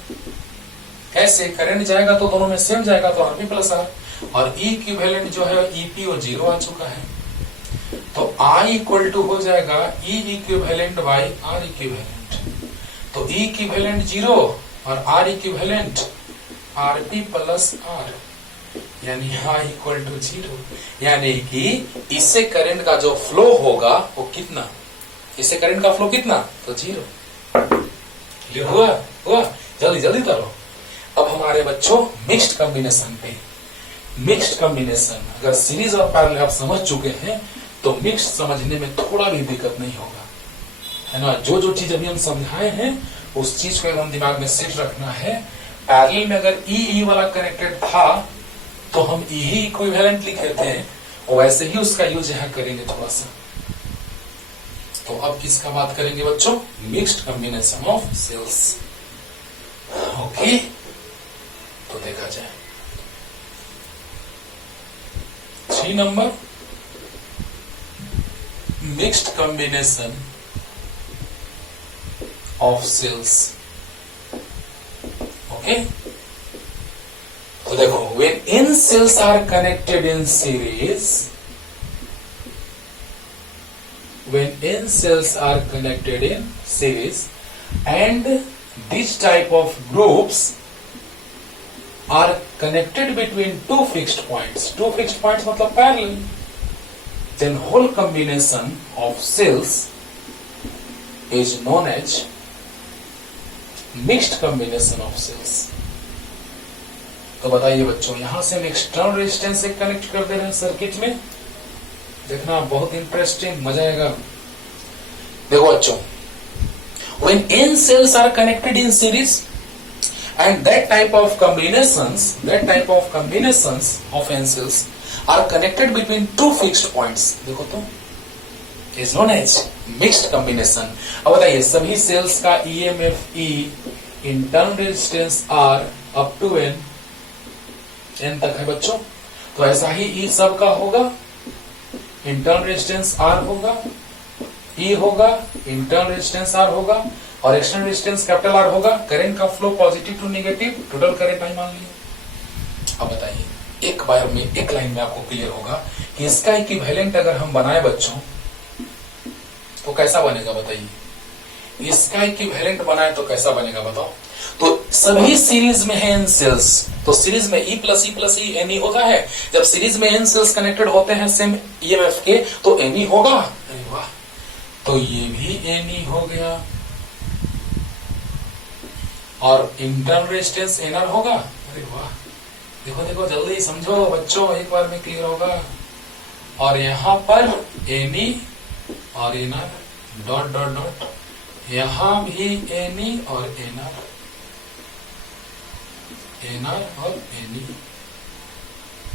कैसे? करंट जाएगा तो दोनों में सेम जाएगा, तो आरपी प्लस आर। और ई इक्विवेलेंट जो है ईपी वो 0 आ चुका है, तो आई इक्वल टू हो जाएगा E equivalent by R equivalent. तो ई इक्विवेलेंट 0 और R equivalent RP plus R, यानी आई इक्वल टू 0। यानी कि इससे करंट का जो फ्लो होगा वो कितना? इससे करंट का फ्लो कितना? तो 0। क्लियर हुआ? जल्दी जल्दी करो। अब हमारे बच्चों मिक्स्ड कॉम्बिनेशन पे, मिक्स्ड कॉम्बिनेशन अगर सीरीज और पैरेलल आप समझ चुके हैं तो मिक्स समझने में थोड़ा भी दिक्कत नहीं होगा, है ना। जो जो चीज अभी हम समझाए हैं उस चीज को एकदम दिमाग में सेट रखना है। पैरेलल में अगर ई वाला कनेक्टेड था तो हम ई ही इक्विवेलेंट लिखे थे, वैसे ही उसका यूज यहां करेंगे थोड़ा सा। तो अब किसका बात करेंगे बच्चों? Mixed combination of cells. Okay, तो देखा जाए 3 number, mixed combination of cells. Okay, तो देखो, when n cells are connected in series, when n cells are connected in series and this type of groups are connected between two fixed points मतलब parallel, then whole combination of cells is known as mixed combination of cells. तो बताइए बच्चों, यहां से हम external resistance से connect कर दे रहे हैं सर्किट में। देखना बहुत इंटरेस्टिंग, मजा आएगा। देखो बच्चों, when n cells are connected in series and that type of combinations of n cells are connected between two fixed points, देखो तो is known as mixed combination। अब बताइए, सभी सेल्स का EMF E, internal resistance R up to n तक है बच्चों। तो ऐसा ही E सब का होगा, इंटरनल रेजिस्टेंस R होगा, E होगा, इंटरनल रेजिस्टेंस R होगा और एक्सटर्नल रेजिस्टेंस कैपिटल R होगा। करंट का flow positive to negative, total current I मान लिया। अब बताइए, एक बार में एक लाइन में आपको क्लियर होगा कि इसका इक्विवेलेंट अगर हम बनाए बच्चों तो कैसा बनेगा? बताइए, इसका इक्विवेलेंट बनाए तो कैसा बनेगा बताओ। तो सभी सीरीज में है एन सेल्स, तो सीरीज में ई प्लस ई एन ई होता है। जब सीरीज में एन सेल्स कनेक्टेड होते हैं सेम ईएमएफ के तो एन ई होगा। अरे वाह, तो ये भी एन ई हो गया और इंटरनल रेजिस्टेंस एनआर होगा। अरे वाह, देखो देखो जल्दी समझो बच्चों, एक बार में क्लियर होगा। और यहां पर एनी और एनआर डॉट डॉट डॉट, यहां भी एनी और एनआर और एनी,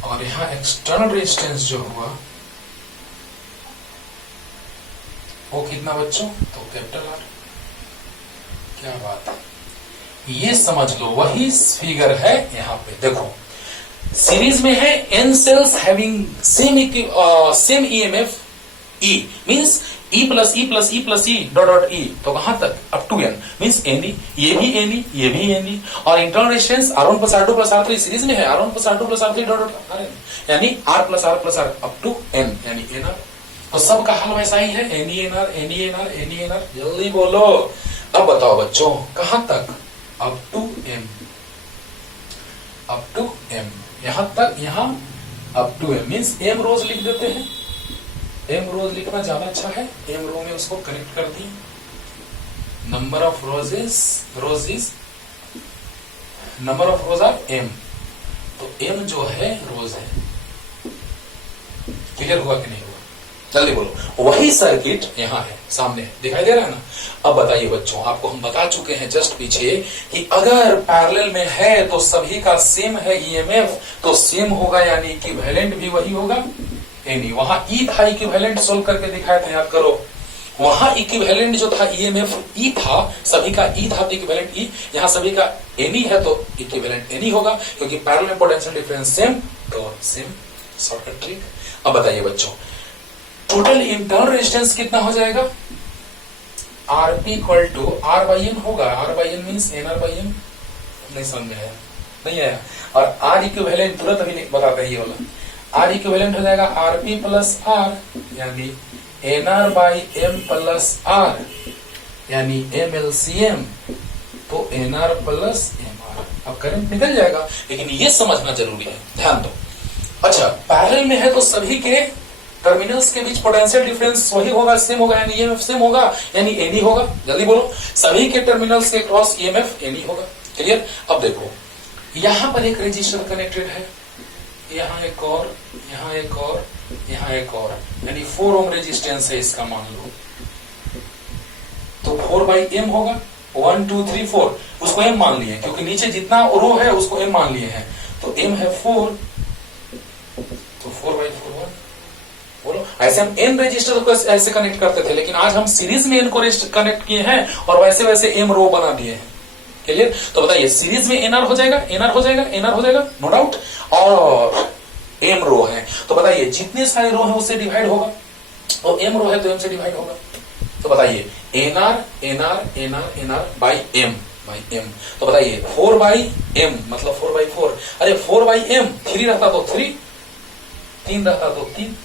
और यहां एक्सटर्नल रेजिस्टेंस जो हुआ वो कितना बच्चों? तो कैपिटल आर। क्या बात है, ये समझ लो वही फिगर है यहां पे। देखो सीरीज में है n cells having same EMF E, means E plus E plus E plus E dot dot E, तो कहां तक? Up to N, means NE, ये भी एनी, ये भी एनी, और internal resistance R1 plus R2 plus R3 series में है, R1 plus R2 plus R3 dot dot R, यानी R plus R plus R up to N, यानी NR. तो सबका हल वैसा ही है, NE NR, NE NR, NE NR. जल्दी बोलो। अब बताओ बच्चों, कहां तक? Up to M, up to M, यहां तक, यहां up to M, means M rows लिख देते हैं। एम रोज लिखना ज्यादा अच्छा है, एम रो में उसको कनेक्ट कर दी। Number of rows, rows, number of rows are M, तो एम जो है रोज है। क्लियर हुआ कि नहीं हुआ? जल्दी बोलो। वही सर्किट यहां है, सामने दिखाई दे रहा है ना। अब बताइए बच्चों, आपको हम बता चुके हैं जस्ट पीछे कि अगर पैरेलल में है तो सभी का सेम है ईएमएफ, तो सेम होगा, यानी इक्विवेलेंट भी वही होगा एनी। वहां ई था, इक्विवेलेंट सोल्व करके दिखाया था, याद करो। वहां इक्विवेलेंट जो था ईएमएफ ई था, सभी का ई था तो इक्विवेलेंट ई, यहां सभी का एनी है तो इक्विवेलेंट एनी होगा, क्योंकि पैरेलल में पोटेंशियल डिफरेंस सेम, तो सेम। Shortcut trick. अब बताइए बच्चों, टोटल इंटरनल रेजिस्टेंस कितना हो जाएगा? R P equal to R by N होगा। R by N means N R by N. नहीं समझ में आया? नहीं आया? और आर इक्विवेलेंट तुरंत अभी बताते हैं ये वाला। आर इक्विवेलेंट हो जाएगा आरपी प्लस आर, यानी N R by M plus R, यानी एम एलसीएम, तो N R plus M R. अब करंट निकल जाएगा, लेकिन ये समझना जरूरी है, ध्यान दो। अच्छा, पैरेलल में है तो सभी के टर्मिनल्स के बीच पोटेंशियल डिफरेंस वही होगा, सेम होगा, यानी ईएमएफ सेम होगा, यानी एनी होगा। जल्दी बोलो। सभी के टर्मिनल्स के क्रॉस ईएमएफ एनी होगा। क्लियर? अब देखो, यहां पर एक रेजिस्टर कनेक्टेड है, यहां एक और, यहां एक और, यहां एक और, यानी 4 ओम रेजिस्टेंस है इसका, मान लो। तो 4 बाई एम होगा, 1 2 3 4, उसको एम मान लिए, क्योंकि नीचे जितना रो है उसको एम मान लिए हैं, तो एम है 4, तो 4 बाई 4 1। बोलो। ऐसे हम एन रजिस्टर को ऐसे कनेक्ट करते थे, लेकिन आज हम सीरीज में एन को कनेक्ट किए हैं और वैसे वैसे एम रो बना दिए हैं। क्लियर? तो बताइए, सीरीज में एनआर हो जाएगा, एनआर हो जाएगा, एनआर हो जाएगा, नो डाउट। और एम रो है, तो बताइए जितने सारे रो है उससे डिवाइड होगा, और एम रो है तो एम से डिवाइड होगा। तो बताइए NR NR NR NR by M, by M. तो बताइए 4 बाई एम मतलब 4 बाई 4। अरे 4 बाई एम 3 रहता तो 3, 3 रहता तो 3,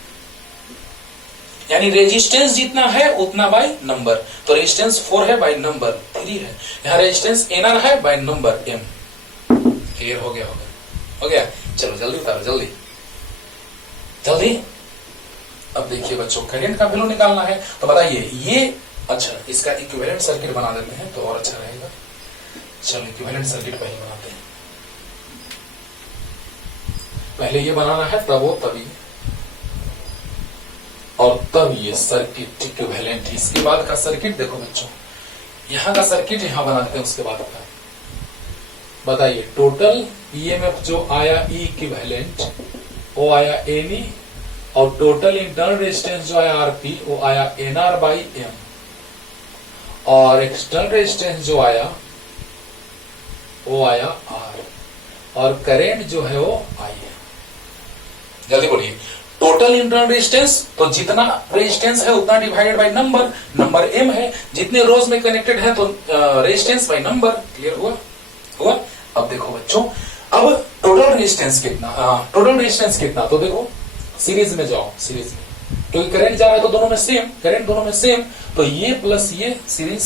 यानी रेजिस्टेंस जितना है उतना बाय नंबर। तो रेजिस्टेंस 4 है बाय नंबर 3 है, यहाँ रेजिस्टेंस एनआर है बाय नंबर एम। क्लियर हो गया? हो गया। चलो जल्दी उतारो, जल्दी जल्दी। अब देखिए बच्चों, करंट का वैल्यू निकालना है, तो बताइए ये, अच्छा इसका इक्विवेलेंट सर्किट बना देते हैं तो और अच्छा रहेगा। चलो इक्विवेलेंट सर्किट पहले बनाते हैं, पहले ये बनाना है, तब वो तभी, और तब ये सर्किट इक्विवेलेंट। इसके बाद का सर्किट देखो बच्चों, यहां का सर्किट यहां बनाते हैं, उसके बाद का बताइए। टोटल ईएमएफ जो आया ई इक्विवेलेंट वो आया एनी, और टोटल इंटरनल रेजिस्टेंस जो आया आरपी वो आया एनआर बाई एम, और एक्सटर्नल रेजिस्टेंस जो आया वो आया आर, और करंट जो है वो आई है। जल्दी बोलिए। टोटल इंटरनल रेजिस्टेंस, तो जितना रेजिस्टेंस है उतना divided by number, number M है, जितने रोज में कनेक्टेड है तो रेजिस्टेंस बाय नंबर। क्लियर हुआ? हुआ। अब देखो बच्चों, अब टोटल रेजिस्टेंस कितना, टोटल रेजिस्टेंस कितना, तो देखो सीरीज में जाओ, सीरीज में, क्योंकि करंट जा रहा है तो दोनों में सेम, करंट दोनों में सेम, तो ये प्लस ये सीरीज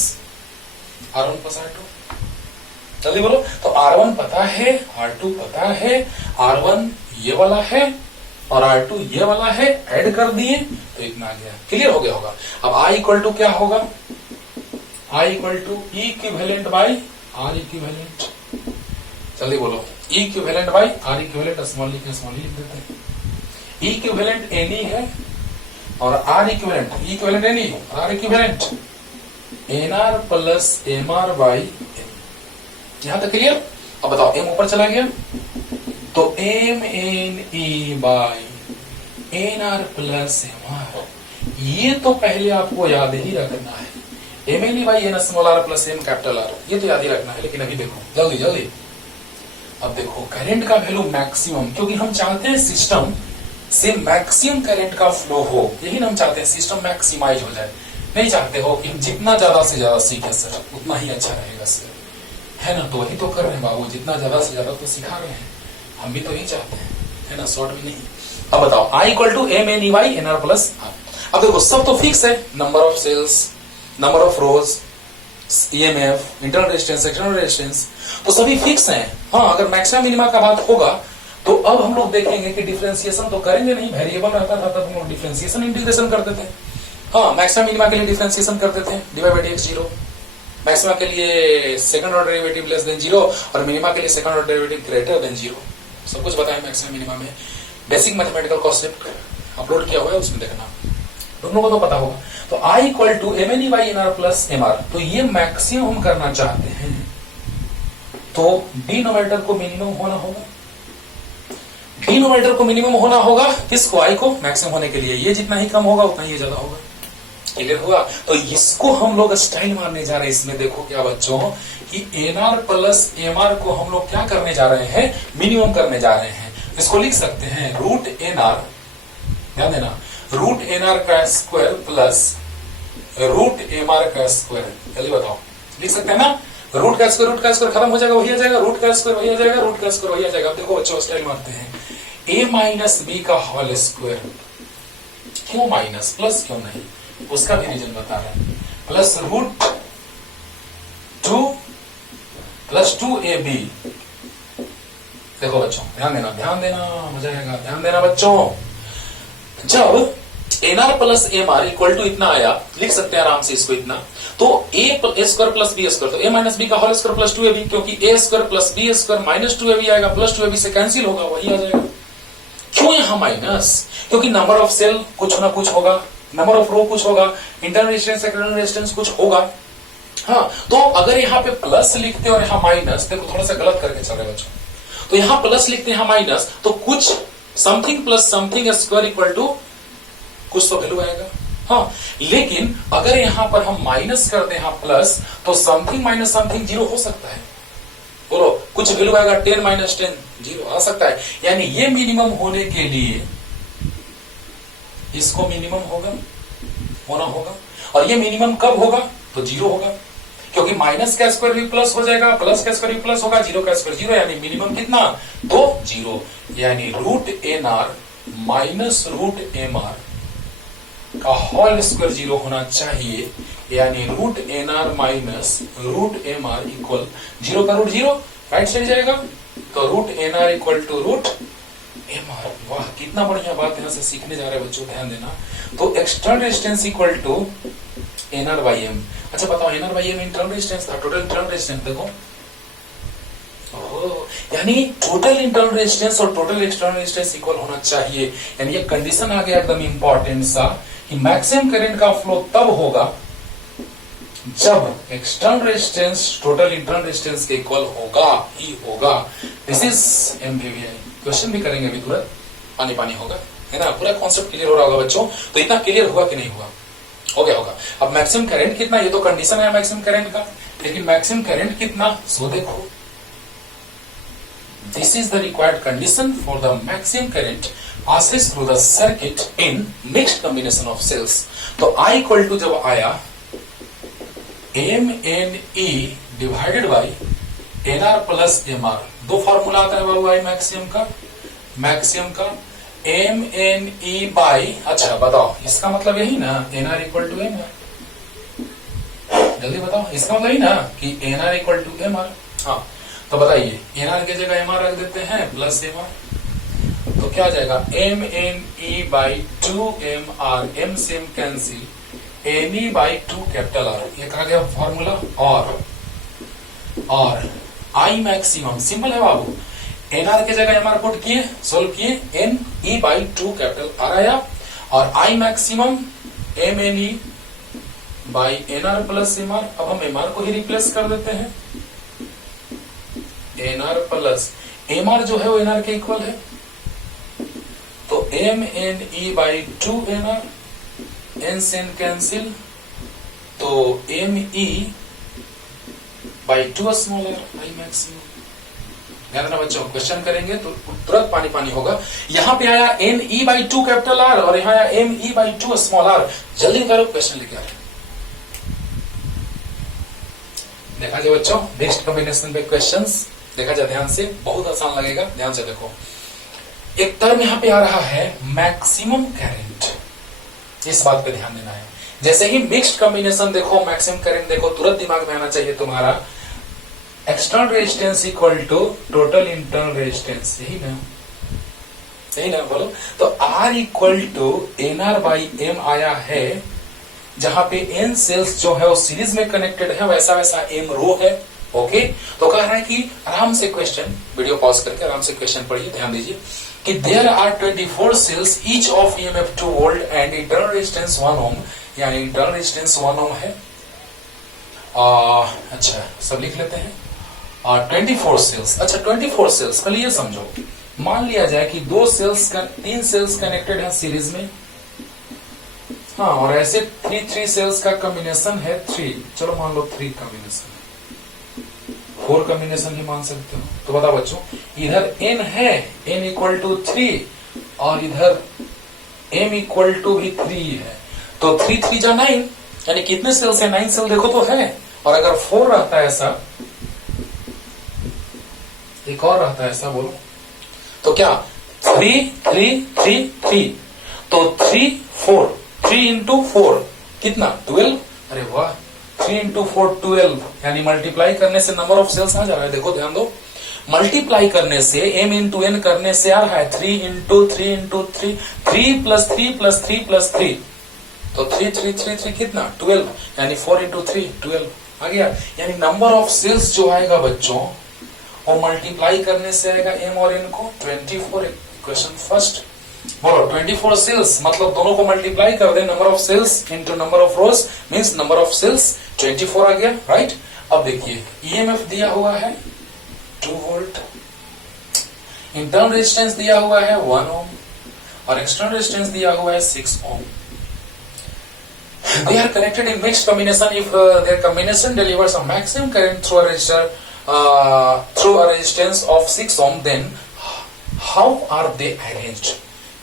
R1 प्लस R2। जल्दी बोलो। तो R1 पता है, R2 पता है, R1 ये वाला है और R2 ये वाला है, ऐड कर दिए तो इतना आ गया। क्लियर हो गया होगा। अब I इक्वल टू क्या होगा? I equal to E equivalent by R equivalent. जल्दी बोलो। E equivalent by R equivalent, small लिख देते हैं। ई इक्विवेलेंट एनी है और R equivalent, E equivalent N E और R equivalent N R plus M R by M. यहां तक क्लियर? अब बताओ, एम ऊपर चला गया तो M N E by N R plus M R. ये तो पहले आपको याद ही रखना है, M N E by N small R plus M capital R, ये तो याद ही रखना है। लेकिन अभी देखो जल्दी जल्दी, अब देखो करंट का वैल्यू मैक्सिमम, क्योंकि हम चाहते हैं सिस्टम से मैक्सिमम करंट का फ्लो हो, यही हम चाहते हैं, सिस्टम मैक्सिमाइज हो जाए। नहीं चाहते हो कि जितना ज्यादा से ज्यादा सीखे सर उतना ही अच्छा रहेगा सर, है ना? तो वही तो कर रहे हैं बाबू, जितना ज्यादा से ज्यादा तो सिखा रहे हैं, हम भी तो यही चाहते हैं, है ना? शॉर्ट में नहीं। अब बताओ I equal to M N E by N R plus R. अब देखो सब तो फिक्स है, number of cells, number of rows, EMF, internal resistance, external resistance, तो सभी फिक्स हैं। हाँ, अगर मैक्सिमम मिनिमा का बात होगा तो अब हम लोग देखेंगे कि डिफरेंशिएशन तो करेंगे नहीं, वेरिएबल रहता था तब हम लोग डिफरेंशिएशन इंटीग्रेशन करते थे। हाँ, मैक्सिमम मिनिमा के लिए डिफरेंशिएशन करते थे, डिवाइड बाय dx 0, मैक्सिमा के लिए second order derivative less than 0 और मिनिमा के लिए second order derivative greater than 0। सब कुछ बताया मैक्सिमम मिनिमा में, बेसिक मैथमेटिकल कॉन्सेप्ट अपलोड किया हुआ है, उसमें देखना, दोनों को तो पता होगा। तो I equal to M N E by N R plus M R, तो ये मैक्सिमम हम करना चाहते हैं, तो डिनोमिनेटर को मिनिमम होना होगा, डिनोमिनेटर को मिनिमम होना होगा, किसको? I को मैक्सिमम होने के लिए, ये जितना ही कम होगा उतना ही ज्यादा होगा। क्लियर हुआ? तो इसको हम लोग स्टाइल मारने जा रहे हैं। इसमें देखो क्या बच्चों कि N R plus M R को हम लोग क्या करने जा रहे हैं? मिनिमम करने जा रहे हैं। इसको लिख सकते हैं रूट एन आर, ध्यान देना, रूट एन आर का square plus root M R का स्क्वायर। जल्दी बताओ, लिख सकते हैं ना? रूट का स्क्वायर खत्म हो जाएगा, वही आ जाएगा, रूट का स्क्वायर वही आ जाएगा, रूट का स्क्वायर वही आ जाएगा। अब देखो बच्चों स्टाइल मारते हैं, a माइनस बी का होल स्क्वायर, क्यों माइनस, प्लस क्यों नहीं, उसका भी रीजन बता रहे हैं, प्लस रूट 2 प्लस 2ab। देखो बच्चों ध्यान देना, मजा आएगा, ध्यान देना बच्चों। जब N R plus M R equal to इतना आया, लिख सकते हैं आराम से इसको इतना, तो A square plus B square, तो ए माइनस बी का होल स्क्वायर प्लस 2ab, क्योंकि A square plus B square minus 2ab आएगा, प्लस 2ab से कैंसिल होगा, वही आ जाएगा। क्यों यहां माइनस? क्योंकि नंबर ऑफ सेल कुछ ना कुछ होगा, नंबर ऑफ रो कुछ होगा, इंटरनल रेजिस्टेंस एक्सटर्नल रेजिस्टेंस कुछ होगा। हाँ, तो अगर यहाँ पे प्लस लिखते और यहाँ माइनस, देखो थोड़ा सा गलत करके चल रहे बच्चों, तो यहाँ प्लस लिखते यहाँ माइनस, तो कुछ something plus something square equal to कुछ तो वैल्यू आएगा। हाँ, लेकिन अगर यहां पर हम माइनस कर दें यहाँ प्लस, तो समथिंग माइनस समथिंग 0 हो सकता है। बोलो, कुछ वैल्यू आएगा, 10 माइनस 10 0 आ सकता है। यानी ये मिनिमम होने के लिए इसको मिनिमम होना होगा, और ये मिनिमम कब होगा? तो 0 होगा, क्योंकि माइनस का स्क्वायर भी प्लस हो जाएगा, प्लस का स्क्वायर भी प्लस होगा, 0 का स्क्वायर 0, यानी मिनिमम कितना? तो 0। यानी root N R minus root M R का होल स्क्वायर 0 होना चाहिए, यानी root N R minus root M R equal 0 का रूट 0 राइट साइड जाएगा, तो root N R equal to root M R. वाह, कितना बढ़िया बात यहां से सीखने जा रहे हैं बच्चों, ध्यान देना। तो external resistance equal to N R by M. अच्छा बताओ, N R by M internal resistance था, टोटल इंटरनल रेजिस्टेंस देखो, यानी टोटल इंटरनल रेजिस्टेंस और टोटल एक्सटर्नल रेजिस्टेंस इक्वल होना चाहिए। यानी ये कंडीशन आ गया एकदम इंपॉर्टेंट सा, कि मैक्सिमम करंट का फ्लो तब होगा जब external resistance total internal resistance के इक्वल होगा ही होगा। This is एमवीवीआई। क्वेश्चन भी करेंगे अभी तुरंत, पानी पानी होगा, है ना? पूरा कॉन्सेप्ट क्लियर हो रहा होगा बच्चों। तो इतना क्लियर हुआ कि नहीं हुआ? हो गया होगा। अब मैक्सिमम करंट कितना, ये तो कंडीशन है मैक्सिमम करंट का, लेकिन मैक्सिमम करंट कितना, सो देखो, this is the required condition for the maximum current passes through the circuit in mixed combination of cells। तो I इक्वल टू जब आया MNE divided by NR plus MR, दो formula आता है बाबू I मैक्सिमम का MNE by, अच्छा बताओ इसका मतलब यही ना, NR इक्वल टू MR। जल्दी बताओ, इसका मतलब यही ना कि NR इक्वल टू MR। हाँ, तो बताइए, एनआर की जगह एमआर रख देते हैं प्लस एमआर, तो क्या आ जाएगा? M N E by 2 M R, M से M cancel, N E by 2 capital R, ये कहा गया फॉर्मूला। और आई मैक्सिमम सिंपल है बाबू, एनआर की जगह एमआर पुट किए, सोल्व किए, N E by 2 capital R आया, और I maximum M N E by NR plus MR. अब हम एमआर को ही रिप्लेस कर देते हैं, एनआर प्लस एमआर जो है वो एनआर के इक्वल है, तो M N E by 2 NR, N से एन कैंसिल, तो M E by 2 small R, I maximum. ध्यान रखना बच्चों, क्वेश्चन करेंगे तो तुरंत पानी पानी होगा। यहां पे आया N E by 2 capital R और यहां आया M E by 2 small R. जल्दी करो, क्वेश्चन लेके आ रहे देखा जाए बच्चों, मिक्स्ड कॉम्बिनेशन पे क्वेश्चंस देखा जाए ध्यान से, बहुत आसान लगेगा, ध्यान से देखो। एक टर्म यहाँ पे आ रहा है मैक्सिमम करंट, इस बात पे ध्यान देना है। जैसे ही मिक्स्ड कॉम्बिनेशन देखो, मैक्सिमम करंट देखो, तुरंत दिमाग में आना चाहिए तुम्हारा external resistance equal to total internal resistance, यही ना बोलो। तो R equal to NR by M आया है, जहां पे N सेल्स जो है वो सीरीज में कनेक्टेड है, वैसा वैसा M रो है। ओके, तो कह रहा है कि आराम से क्वेश्चन, वीडियो पॉज करके आराम से क्वेश्चन पढ़िए, ध्यान दीजिए कि there are 24 cells each of EMF 2 volt and internal resistance 1 ohm, यानी इंटरनल रेजिस्टेंस 1 ओम है। अच्छा, सब लिख लेते हैं। 24 सेल्स, अच्छा 24 सेल्स, पहले ये समझो, मान लिया जाए कि 3 सेल्स कनेक्टेड है सीरीज में, हाँ, और ऐसे 3 सेल्स का कॉम्बिनेशन है 3, चलो मान लो 3 कॉम्बिनेशन, 4 कॉम्बिनेशन ही मान सकते हो। तो बताओ बच्चों, इधर n है, n इक्वल टू 3, और इधर m इक्वल टू भी 3 है, तो 3 जा 9, यानी कितने सेल्स है? 9 सेल देखो तो है। और अगर 4 रहता है ऐसा, एक और रहता है ऐसा, बोलो तो क्या 3 3 3 3, तो 3 4, 3 इंटू 4 कितना 12, अरे वाह, 3 इंटू 4 12, यानी मल्टीप्लाई करने से नंबर ऑफ सेल्स आ जा रहा है। देखो ध्यान दो, मल्टीप्लाई करने से m इंटू n करने से आ रहा है 3 into 3 into 3, 3 plus 3 plus 3 plus 3, तो 3 3 3 3 कितना 12, यानी 4 इंटू 3 12 आ गया। यानी नंबर ऑफ सेल्स जो आएगा बच्चों, और मल्टीप्लाई करने से आएगा m और n को 24, इक्वेशन फर्स्ट। बोलो 24 सेल्स, मतलब दोनों को मल्टीप्लाई कर दे, number of cells into number of rows means number of cells 24 आ गया, राइट। अब देखिए EMF दिया हुआ है 2 वोल्ट, इंटरनल रेजिस्टेंस दिया हुआ है 1 ओम, और एक्सटर्नल रेजिस्टेंस दिया हुआ है 6 ओम। They are connected in mixed combination. If their combination delivers a maximum current through a resistor, through a resistance of 6 ohm, then how are they arranged?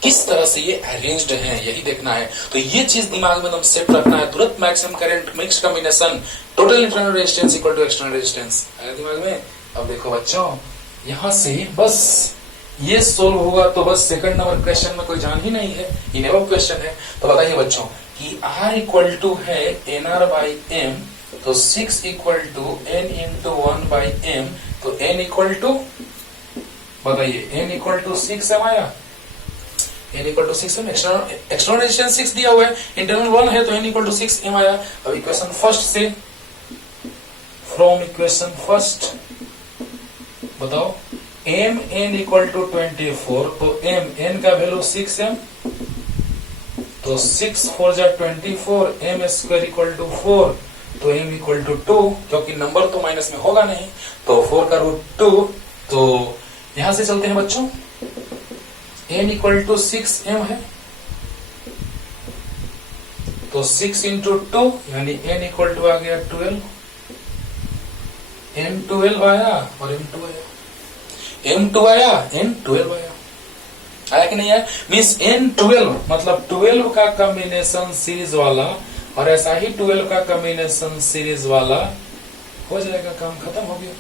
किस तरह से ये अरेंज्ड हैं, यही देखना है। तो ये चीज दिमाग में एकदम सेट रखना है तुरंत। Maximum current, mixed combination, total internal resistance equal to external resistance आया दिमाग में। अब देखो बच्चों, यहां से बस ये सोल्व होगा तो बस सेकंड नंबर क्वेश्चन में कोई जान ही नहीं है, इनएबल क्वेश्चन है। तो बताइए बच्चों कि R इक्वल टू है NR बाई M, तो 6 equal to N into 1 by M, तो N इक्वल टू, बताइए N इक्वल टू 6 M आया, N equal to 6 M, external resistance 6 दिया हुआ है, इंटरनल 1 है, तो N इक्वल टू 6 M आया। अब इक्वेशन फर्स्ट से, फ्रॉम इक्वेशन फर्स्ट बताओ, M N इक्वल टू 24, तो M N का वैल्यू 6 M, तो 6 4 जा 24, M स्क्वायर इक्वल टू 4, तो M इक्वल टू 2, क्योंकि नंबर तो माइनस में होगा नहीं, तो 4 का रूट 2, तो यहां से चलते हैं बच्चों, N इक्वल टू 6 M है, तो 6 इंटू 2, यानी N इक्वल टू आ गया 12, M 12 आया और M 2 आया, M 2 आया, N 12 आया, आया कि नहीं आया? मीन्स N 12 मतलब 12 का कॉम्बिनेशन सीरीज वाला, और ऐसा ही 12 का कॉम्बिनेशन सीरीज वाला हो जाएगा, काम खत्म हो गया,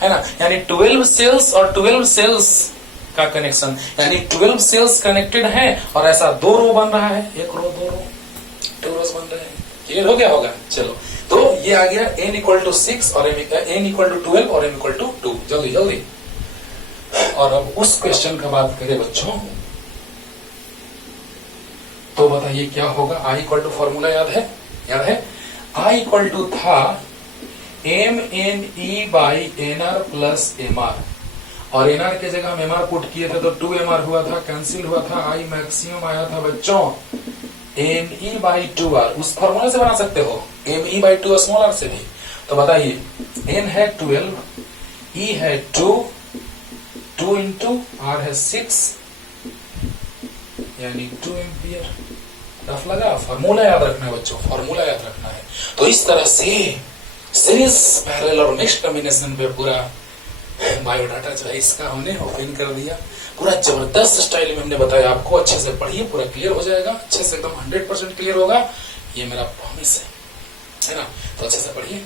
है ना। यानी 12 सेल्स और 12 सेल्स का कनेक्शन, यानी 12 सेल्स कनेक्टेड है, और ऐसा 2 रो बन रहा है, 1 रो 2 रो 2 रोज बन रहे हैं। क्लियर हो गया होगा? चलो, तो ये आ गया N इक्वल टू 6 और N इक्वल टू 12 और M इक्वल टू 2। जल्दी जल्दी। और अब उस क्वेश्चन का बात करें बच्चों, तो बताइए क्या होगा। I इक्वल टू फॉर्मूला याद है? I इक्वल टू था MNE by NR plus MR, और NR के जगह हम MR पुट किए थे तो 2MR हुआ था, कैंसिल हुआ था, I मैक्सिमम आया था बच्चों ME बाई 2R। उस फॉर्मूला से बना सकते हो ME बाई 2 स्मॉल r से भी। तो बताइए N है 12, E है 2, 2 इंटू R है 6, यानी 2 एम्पियर। रफ लगा? फॉर्मूला याद रखना है बच्चों, फॉर्मूला याद रखना है। तो इस तरह से सीरीज, पैरेलल और मिक्स्ड कॉम्बिनेशन पे पूरा बायोडाटा जो है इसका हमने ओपन कर दिया। पूरा जबरदस्त स्टाइल में हमने बताया आपको। अच्छे से पढ़िए, पूरा क्लियर हो जाएगा, अच्छे से एकदम 100% क्लियर होगा, ये मेरा प्रॉमिस है ना। तो अच्छे से पढ़िए।